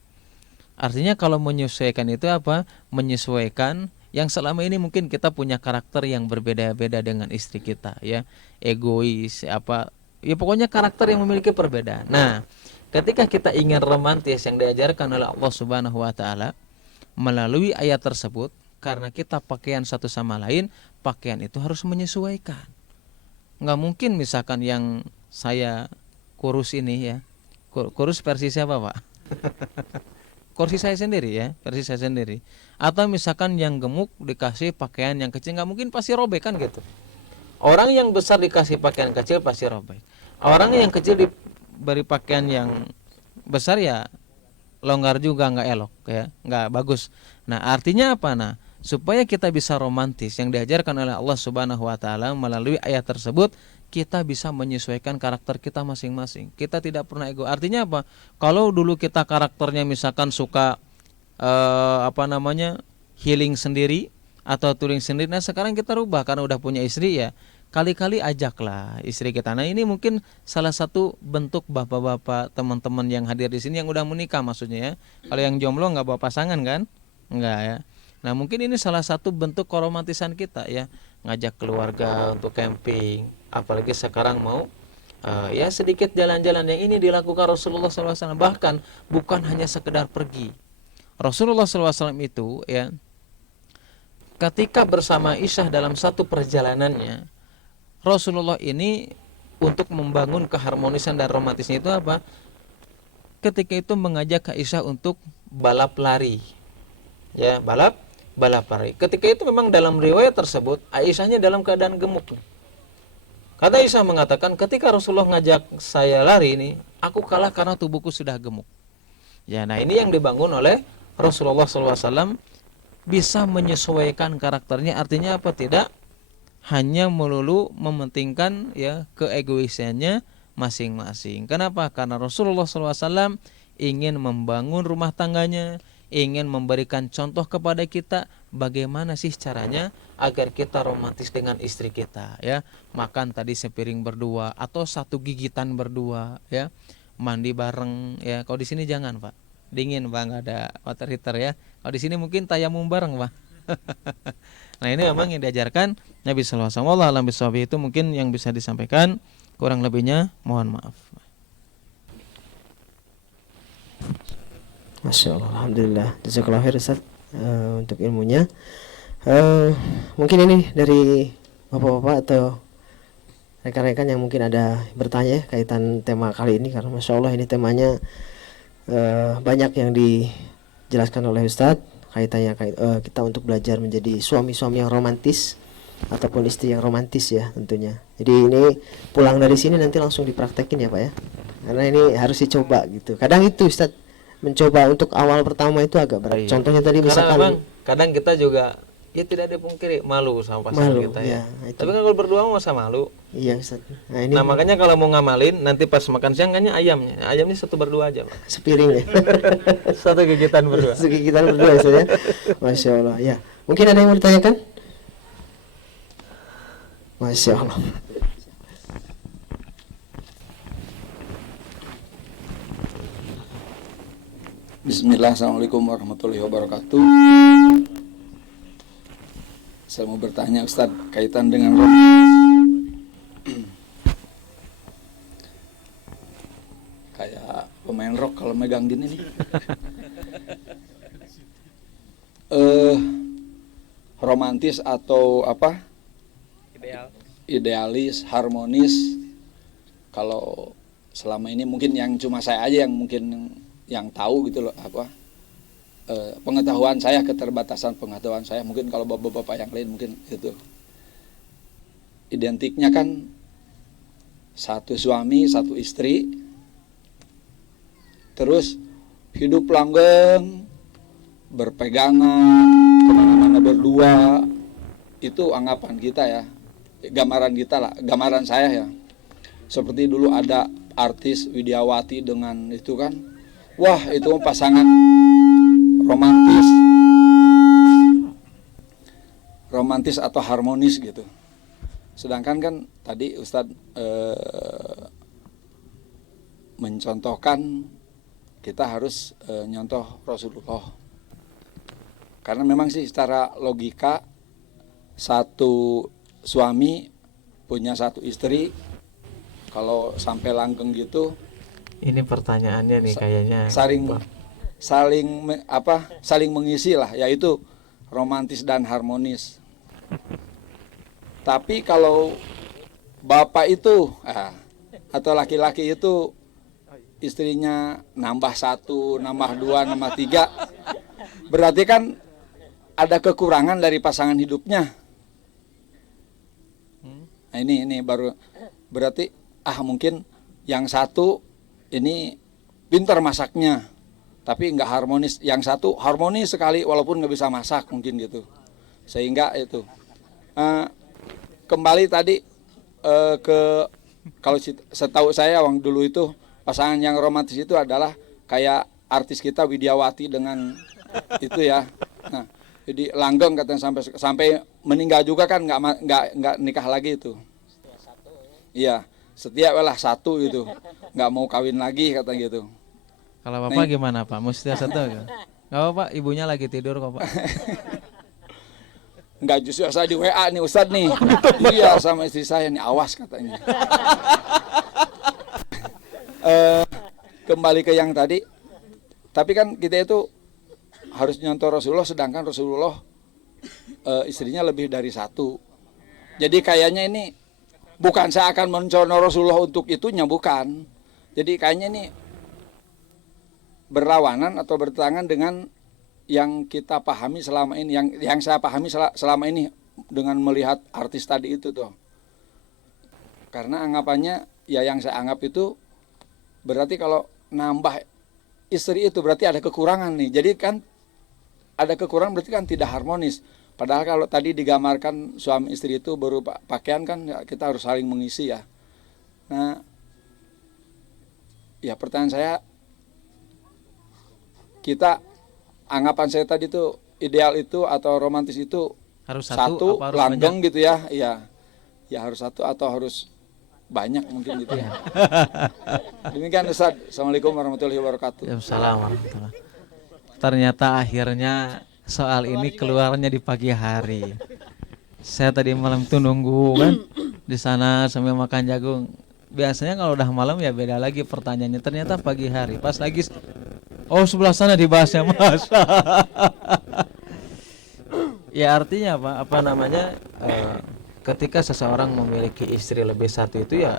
Artinya kalau menyesuaikan itu apa? Menyesuaikan yang selama ini mungkin kita punya karakter yang berbeda-beda dengan istri kita ya. Egois apa ya, pokoknya karakter yang memiliki perbedaan. Nah, ketika kita ingin romantis yang diajarkan oleh Allah Subhanahu Wa Taala melalui ayat tersebut, karena kita pakaian satu sama lain, pakaian itu harus menyesuaikan. Nggak mungkin misalkan yang saya kurus ini ya, kurus versi siapa Pak? Kursi saya sendiri ya, versi saya sendiri. Atau misalkan yang gemuk dikasih pakaian yang kecil, nggak mungkin, pasti robek kan gitu. Orang yang besar dikasih pakaian kecil pasti robek. Orang yang kecil diberi pakaian yang besar ya longgar juga, nggak elok ya, nggak bagus. Nah, artinya apa? Nah, supaya kita bisa romantis yang diajarkan oleh Allah Subhanahu Wa Taala melalui ayat tersebut, kita bisa menyesuaikan karakter kita masing-masing. Kita tidak pernah ego. Artinya apa? Kalau dulu kita karakternya misalkan suka healing sendiri atau touring sendiri, nah sekarang kita rubah karena udah punya istri ya. Kali-kali ajaklah istri kita. Nah, ini mungkin salah satu bentuk bapak-bapak, teman-teman yang hadir di sini yang udah menikah maksudnya ya. Kalau yang jomblo nggak bawa pasangan kan? Enggak ya. Nah, mungkin ini salah satu bentuk keromantisan kita ya, ngajak keluarga untuk camping. Apalagi sekarang mau ya sedikit jalan-jalan, yang ini dilakukan Rasulullah SAW. Bahkan bukan hanya sekedar pergi. Rasulullah SAW itu ya, ketika bersama Aisyah dalam satu perjalanannya, Rasulullah ini untuk membangun keharmonisan dan romantisnya itu apa? ketika itu mengajak Aisyah untuk balap lari. Ya, balap lari. Ketika itu memang dalam riwayat tersebut Aisyahnya dalam keadaan gemuk. Kata Aisyah mengatakan, ketika Rasulullah ngajak saya lari ini, aku kalah karena tubuhku sudah gemuk. Ya, nah ini yang dibangun oleh Rasulullah SAW, bisa menyesuaikan karakternya. Artinya apa? Tidak hanya melulu mementingkan ya keegoisannya masing-masing. Kenapa? Karena Rasulullah SAW ingin membangun rumah tangganya, ingin memberikan contoh kepada kita bagaimana sih caranya agar kita romantis dengan istri kita, ya. Makan tadi sepiring berdua atau satu gigitan berdua, ya. Mandi bareng, ya. Kalau di sini jangan, Pak. Dingin, Pak, nggak ada water heater, ya. Kalau di sini mungkin tayamum bareng, Pak. Nah, ini memang yang diajarkan Nabi sallallahu alaihi wasallam. Alam bisawab itu mungkin yang bisa disampaikan, kurang lebihnya mohon maaf. Masya Allah, Alhamdulillah. Jazakallah khair Ustaz untuk ilmunya. Mungkin ini dari bapak-bapak atau rekan-rekan yang mungkin ada bertanya kaitan tema kali ini, karena Masya Allah ini temanya banyak yang dijelaskan oleh Ustadz kaitannya kita untuk belajar menjadi suami-suami yang romantis ataupun istri yang romantis ya tentunya. Jadi ini pulang dari sini nanti langsung dipraktekin ya Pak ya, karena ini harus dicoba gitu. Kadang itu Ustadz mencoba untuk awal pertama itu agak berat. Contohnya tadi misalkan kadang kita juga ya tidak dipungkiri malu sama pasangan kita ya. Tapi kan kalau berdua masa malu. Iya Ustaz. Nah makanya kalau mau ngamalin nanti pas makan siang kan ayamnya satu berdua aja Pak. Sepiring ya. Satu gigitan berdua. Satu gigitan berdua Ustaz ya. Masya Allah ya. Mungkin ada yang mau ditanyakan? Masya Allah. Bismillah, assalamualaikum warahmatullahi wabarakatuh. Saya mau bertanya Ustadz kaitan dengan kayak pemain rock kalau megang gini nih. Romantis atau apa? Idealis, harmonis. Kalau selama ini mungkin yang cuma saya aja yang mungkin yang tahu gitu loh apa. Pengetahuan saya, keterbatasan pengetahuan saya, mungkin kalau bapak-bapak yang lain mungkin itu identiknya kan satu suami satu istri terus hidup langgeng berpegangan kemana-mana berdua. Itu anggapan kita ya, gambaran kita lah, gambaran saya ya. Seperti dulu ada artis Widiawati dengan itu kan, wah itu pasangan romantis atau harmonis gitu. Sedangkan kan tadi Ustadz mencontohkan kita harus nyontoh Rasulullah. Karena memang sih secara logika satu suami punya satu istri, kalau sampai langgeng gitu. Ini pertanyaannya nih kayaknya saling mengisi lah, yaitu romantis dan harmonis. Tapi kalau bapak itu atau laki-laki itu istrinya nambah satu, nambah dua, nambah tiga, berarti kan ada kekurangan dari pasangan hidupnya. Nah ini baru berarti mungkin yang satu ini pintar masaknya tapi nggak harmonis, yang satu harmonis sekali walaupun nggak bisa masak mungkin gitu. Sehingga itu kembali tadi kalau setahu saya dulu itu pasangan yang romantis itu adalah kayak artis kita Widiawati dengan itu ya. Nah, jadi langgeng katanya sampai meninggal juga kan nggak nikah lagi itu. Iya, setia lah satu gitu, nggak mau kawin lagi kata gitu. Kalau bapak gimana Pak? Mesti satu gitu? Nggak apa-apa, ibunya lagi tidur kok Pak. Nggak, justru saya di WA nih Ustadz nih. Iya sama istri saya nih, awas katanya. Kembali ke yang tadi. Tapi kan kita itu harus nyontoh Rasulullah, sedangkan Rasulullah istrinya lebih dari satu. Jadi kayaknya ini bukan saya akan mencontoh Rasulullah untuk itunya, bukan. Jadi kayaknya ini berlawanan atau bertentangan dengan yang kita pahami selama ini, yang saya pahami selama ini dengan melihat artis tadi itu tuh. Karena anggapannya ya yang saya anggap itu berarti kalau nambah istri itu berarti ada kekurangan nih. Jadi kan ada kekurangan berarti kan tidak harmonis. Padahal kalau tadi digambarkan suami istri itu berupa pakaian kan ya kita harus saling mengisi ya. Nah, ya pertanyaan saya, kita anggapan saya tadi tuh ideal itu atau romantis itu Harus satu apa harus langgeng banyak? gitu ya. Iya. Ya harus satu atau harus banyak mungkin gitu ya. Demikian Ustaz. Assalamualaikum warahmatullahi wabarakatuh. Assalamualaikum warahmatullahi. Ternyata akhirnya soal ini keluarnya di pagi hari. Saya tadi malam tuh nunggu kan di sana sambil makan jagung. Biasanya kalau udah malam ya beda lagi pertanyaannya. Ternyata pagi hari. Pas lagi sebelah sana dibahasnya Mas. Ya artinya apa? Apa namanya? Ketika seseorang memiliki istri lebih satu itu ya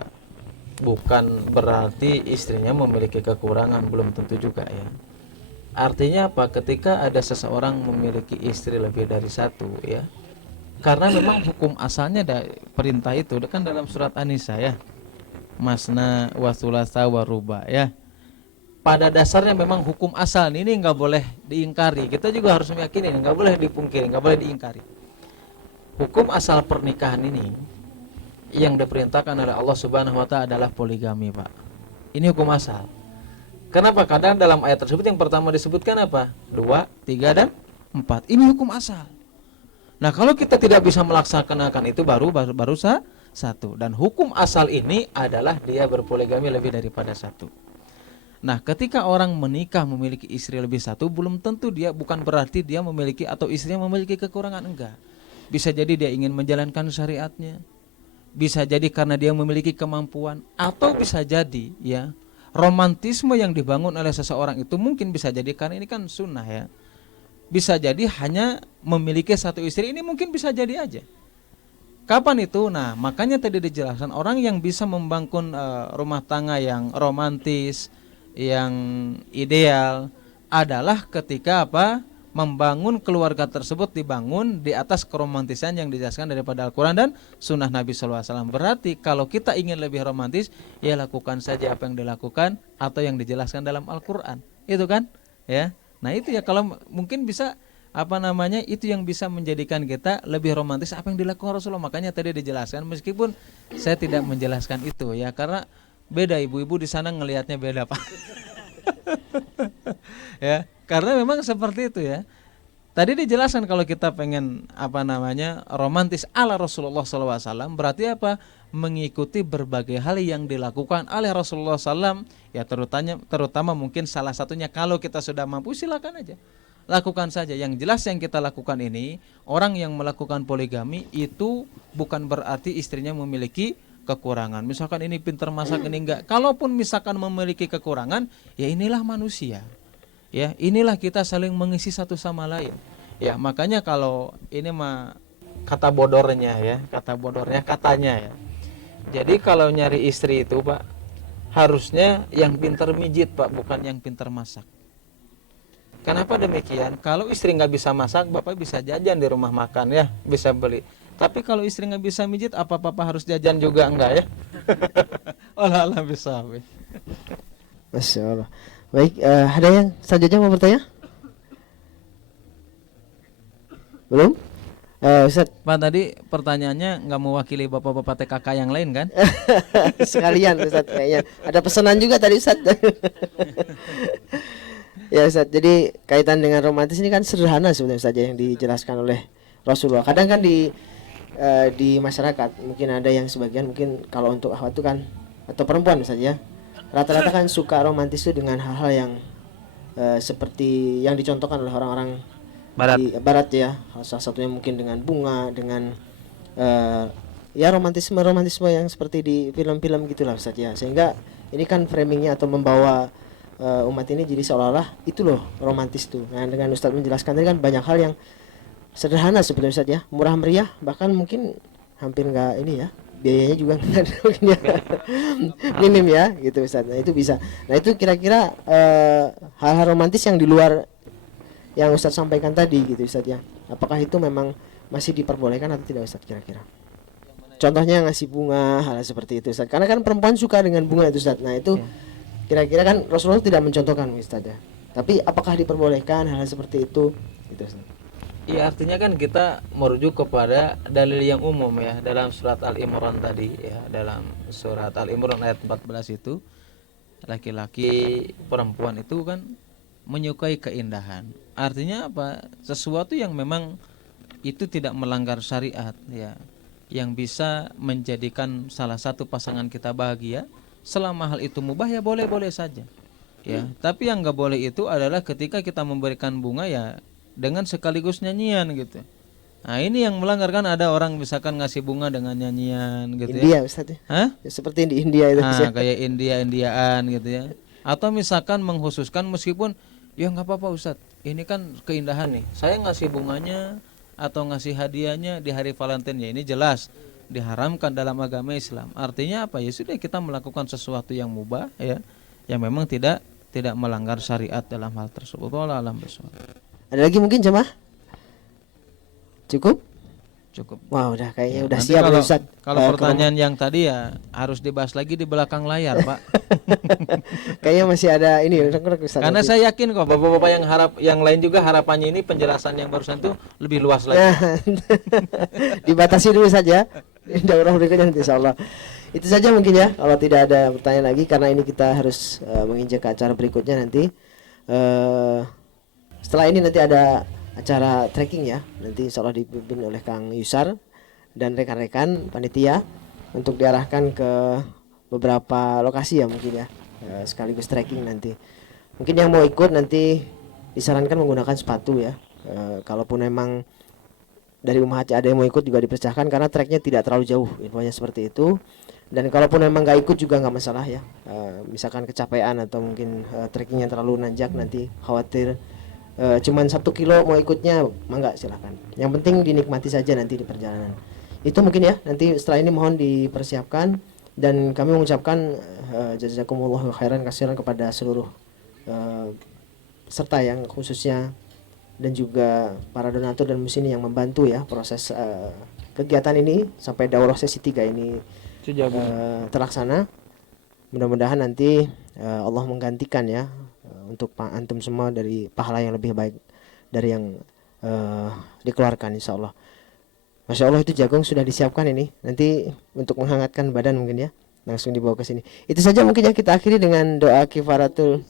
bukan berarti istrinya memiliki kekurangan, belum tentu juga ya. Artinya apa? Ketika ada seseorang memiliki istri lebih dari satu ya, karena memang hukum asalnya perintah itu kan dalam surat An-Nisa ya, masna wa thulatha wa ruba ya. Pada dasarnya memang hukum asal ini nggak boleh diingkari. Kita juga harus meyakini, nggak boleh dipungkiri, nggak boleh diingkari. Hukum asal pernikahan ini yang diperintahkan oleh Allah Subhanahu wa Ta'ala adalah poligami, Pak. Ini hukum asal. Kenapa? Kadang dalam ayat tersebut yang pertama disebutkan apa? 2, 3, dan 4. Ini hukum asal. Nah, kalau kita tidak bisa melaksanakan itu baru satu. Dan hukum asal ini adalah dia berpoligami lebih daripada satu. Nah, ketika orang menikah memiliki istri lebih satu, belum tentu dia, bukan berarti dia memiliki atau istrinya memiliki kekurangan, enggak. Bisa jadi dia ingin menjalankan syariatnya, bisa jadi karena dia memiliki kemampuan, atau bisa jadi ya romantisme yang dibangun oleh seseorang itu mungkin bisa jadi karena ini kan sunnah ya. Bisa jadi hanya memiliki satu istri, ini mungkin bisa jadi aja. Kapan itu? Nah, makanya tadi dijelaskan orang yang bisa membangun rumah tangga yang romantis, yang ideal adalah ketika apa? Membangun keluarga tersebut dibangun di atas keromantisan yang dijelaskan daripada Al-Quran dan sunnah Nabi SAW. Berarti kalau kita ingin lebih romantis, ya lakukan saja apa yang dilakukan atau yang dijelaskan dalam Al-Quran. Itu kan? Ya. Nah itu ya, kalau mungkin bisa apa namanya, itu yang bisa menjadikan kita lebih romantis apa yang dilakukan Rasulullah. Makanya tadi dijelaskan, meskipun saya tidak menjelaskan itu ya, karena beda, ibu-ibu di sana ngelihatnya beda, Pak. Ya, karena memang seperti itu ya. Tadi dijelaskan kalau kita pengen apa namanya romantis ala Rasulullah SAW, berarti apa? Mengikuti berbagai hal yang dilakukan oleh Rasulullah SAW. Ya terutama mungkin salah satunya kalau kita sudah mampu silakan aja lakukan saja. Yang jelas yang kita lakukan ini, orang yang melakukan poligami itu bukan berarti istrinya memiliki kekurangan. Misalkan ini pintar masak, ini enggak. Kalaupun misalkan memiliki kekurangan, ya inilah manusia. Ya, inilah kita saling mengisi satu sama lain. Ya, makanya kalau ini mah kata bodornya ya, katanya ya. Jadi kalau nyari istri itu, Pak, harusnya yang pintar mijit, Pak, bukan yang pintar masak. Kenapa demikian? Kalau istri nggak bisa masak, Bapak bisa jajan di rumah makan ya, bisa beli. Tapi kalau istri nggak bisa mijit, apa Papa harus jajan juga enggak ya? Allah bisa. Masya Allah. Baik, ada yang selanjutnya mau bertanya? Belum? Ustaz. Pak, tadi pertanyaannya nggak mewakili bapak-bapak TKK yang lain kan? Sekalian Ustaz kayaknya. Ada pesanan juga tadi Ustaz. Ya Ustaz, jadi kaitan dengan romantis ini kan sederhana sebenarnya saja yang dijelaskan oleh Rasulullah. Kadang kan di masyarakat mungkin ada yang sebagian mungkin kalau untuk akhwat itu kan atau perempuan saja rata-rata kan suka romantis itu dengan hal-hal yang seperti yang dicontohkan oleh orang-orang di barat ya. Salah satunya mungkin dengan bunga, dengan ya romantisme yang seperti di film-film gitulah Ustaz ya. Sehingga ini kan framingnya atau membawa umat ini jadi seolah-olah itu loh romantis tuh. Nah, dengan Ustaz menjelaskan tadi kan banyak hal yang sederhana sebetulnya Ustaz ya, murah meriah, bahkan mungkin hampir enggak ini ya, biayanya juga nggak ada mungkin ya. Minim ya gitu Ustaz. Nah itu bisa. Nah itu kira-kira hal-hal romantis yang di luar yang Ustaz sampaikan tadi gitu Ustaz ya. Apakah itu memang masih diperbolehkan atau tidak Ustaz kira-kira? Contohnya ngasih bunga, hal seperti itu Ustaz. Karena kan perempuan suka dengan bunga itu Ustaz. Nah itu kira-kira kan Rasulullah tidak mencontohkan Ustaz ya. Tapi apakah diperbolehkan hal seperti itu? Gitu Ustaz. Iya, artinya kan kita merujuk kepada dalil yang umum ya dalam surat Al-Imran tadi ya, dalam surat Al-Imran ayat 14 itu laki-laki perempuan itu kan menyukai keindahan. Artinya apa? Sesuatu yang memang itu tidak melanggar syariat ya, yang bisa menjadikan salah satu pasangan kita bahagia. Selama hal itu mubah ya boleh-boleh saja ya. Tapi yang nggak boleh itu adalah ketika kita memberikan bunga ya dengan sekaligus nyanyian gitu. Nah ini yang melanggar, kan ada orang misalkan ngasih bunga dengan nyanyian gitu India ya. Ustaz ya. Hah? Ya, seperti di India itu Ustaz. Nah, kayak India-Indiaan gitu ya. Atau misalkan mengkhususkan meskipun ya nggak apa-apa Ustaz, ini kan keindahan nih, saya ngasih bunganya atau ngasih hadiahnya di hari Valentine ya, ini jelas diharamkan dalam agama Islam. Artinya apa? Ya sudah, kita melakukan sesuatu yang mubah ya, yang memang tidak melanggar syariat dalam hal tersebut. Wallahu a'lam bishawab. Ada lagi mungkin jemaah? Cukup? Cukup. Wah udah kayaknya Ya, udah nanti siap kalau, Ustaz. kalau pertanyaan yang tadi ya harus dibahas lagi di belakang layar, Pak. Kayaknya masih ada ini Ustaz. Karena nanti. saya yakin kok bapak-bapak yang lain juga harapannya ini penjelasan yang barusan itu lebih luas lagi. Nah, dibatasi dulu saja. Daurah berikutnya nanti insyaallah. Itu saja mungkin ya, kalau tidak ada pertanyaan lagi, karena ini kita harus menginjak ke acara berikutnya nanti. Setelah ini nanti ada acara trekking ya, nanti insyaallah dipimpin oleh Kang Yusar dan rekan-rekan panitia untuk diarahkan ke beberapa lokasi ya mungkin ya, sekaligus trekking nanti. Mungkin yang mau ikut nanti disarankan menggunakan sepatu ya. Kalaupun memang dari Umah Aceh ada yang mau ikut juga dipersilahkan, karena treknya tidak terlalu jauh, infonya seperti itu. Dan kalaupun memang nggak ikut juga nggak masalah ya. Misalkan kecapean atau mungkin trekkingnya terlalu nanjak, nanti khawatir cuman 1 kilo mau ikutnya, mangga silahkan. Yang penting dinikmati saja nanti di perjalanan. Itu mungkin ya, nanti setelah ini mohon dipersiapkan, dan kami mengucapkan jazakumullahu khairan kasiran kepada seluruh peserta yang khususnya, dan juga para donatur dan musini yang membantu ya proses kegiatan ini sampai daurah sesi 3 ini terlaksana. Mudah-mudahan nanti Allah menggantikan ya untuk antum semua dari pahala yang lebih baik dari yang dikeluarkan insyaallah. Masya Allah, itu jagung sudah disiapkan ini nanti untuk menghangatkan badan mungkin ya, langsung dibawa ke sini. Itu saja mungkin ya, kita akhiri dengan doa kifaratul.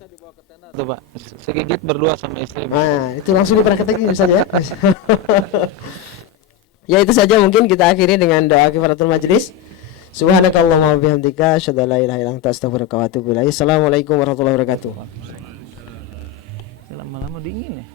Tuh Pak, segigit berdua sama istri. Nah, itu langsung dipraktekkan saja. Ya itu saja mungkin kita akhiri dengan doa kifaratul majlis. Subhanakallahumma wa bihamdika asyhadu an la ilaha illa anta astaghfiruka wa atubu ilaik. Assalamualaikum warahmatullahi wabarakatuh. Lama-lama dingin ya.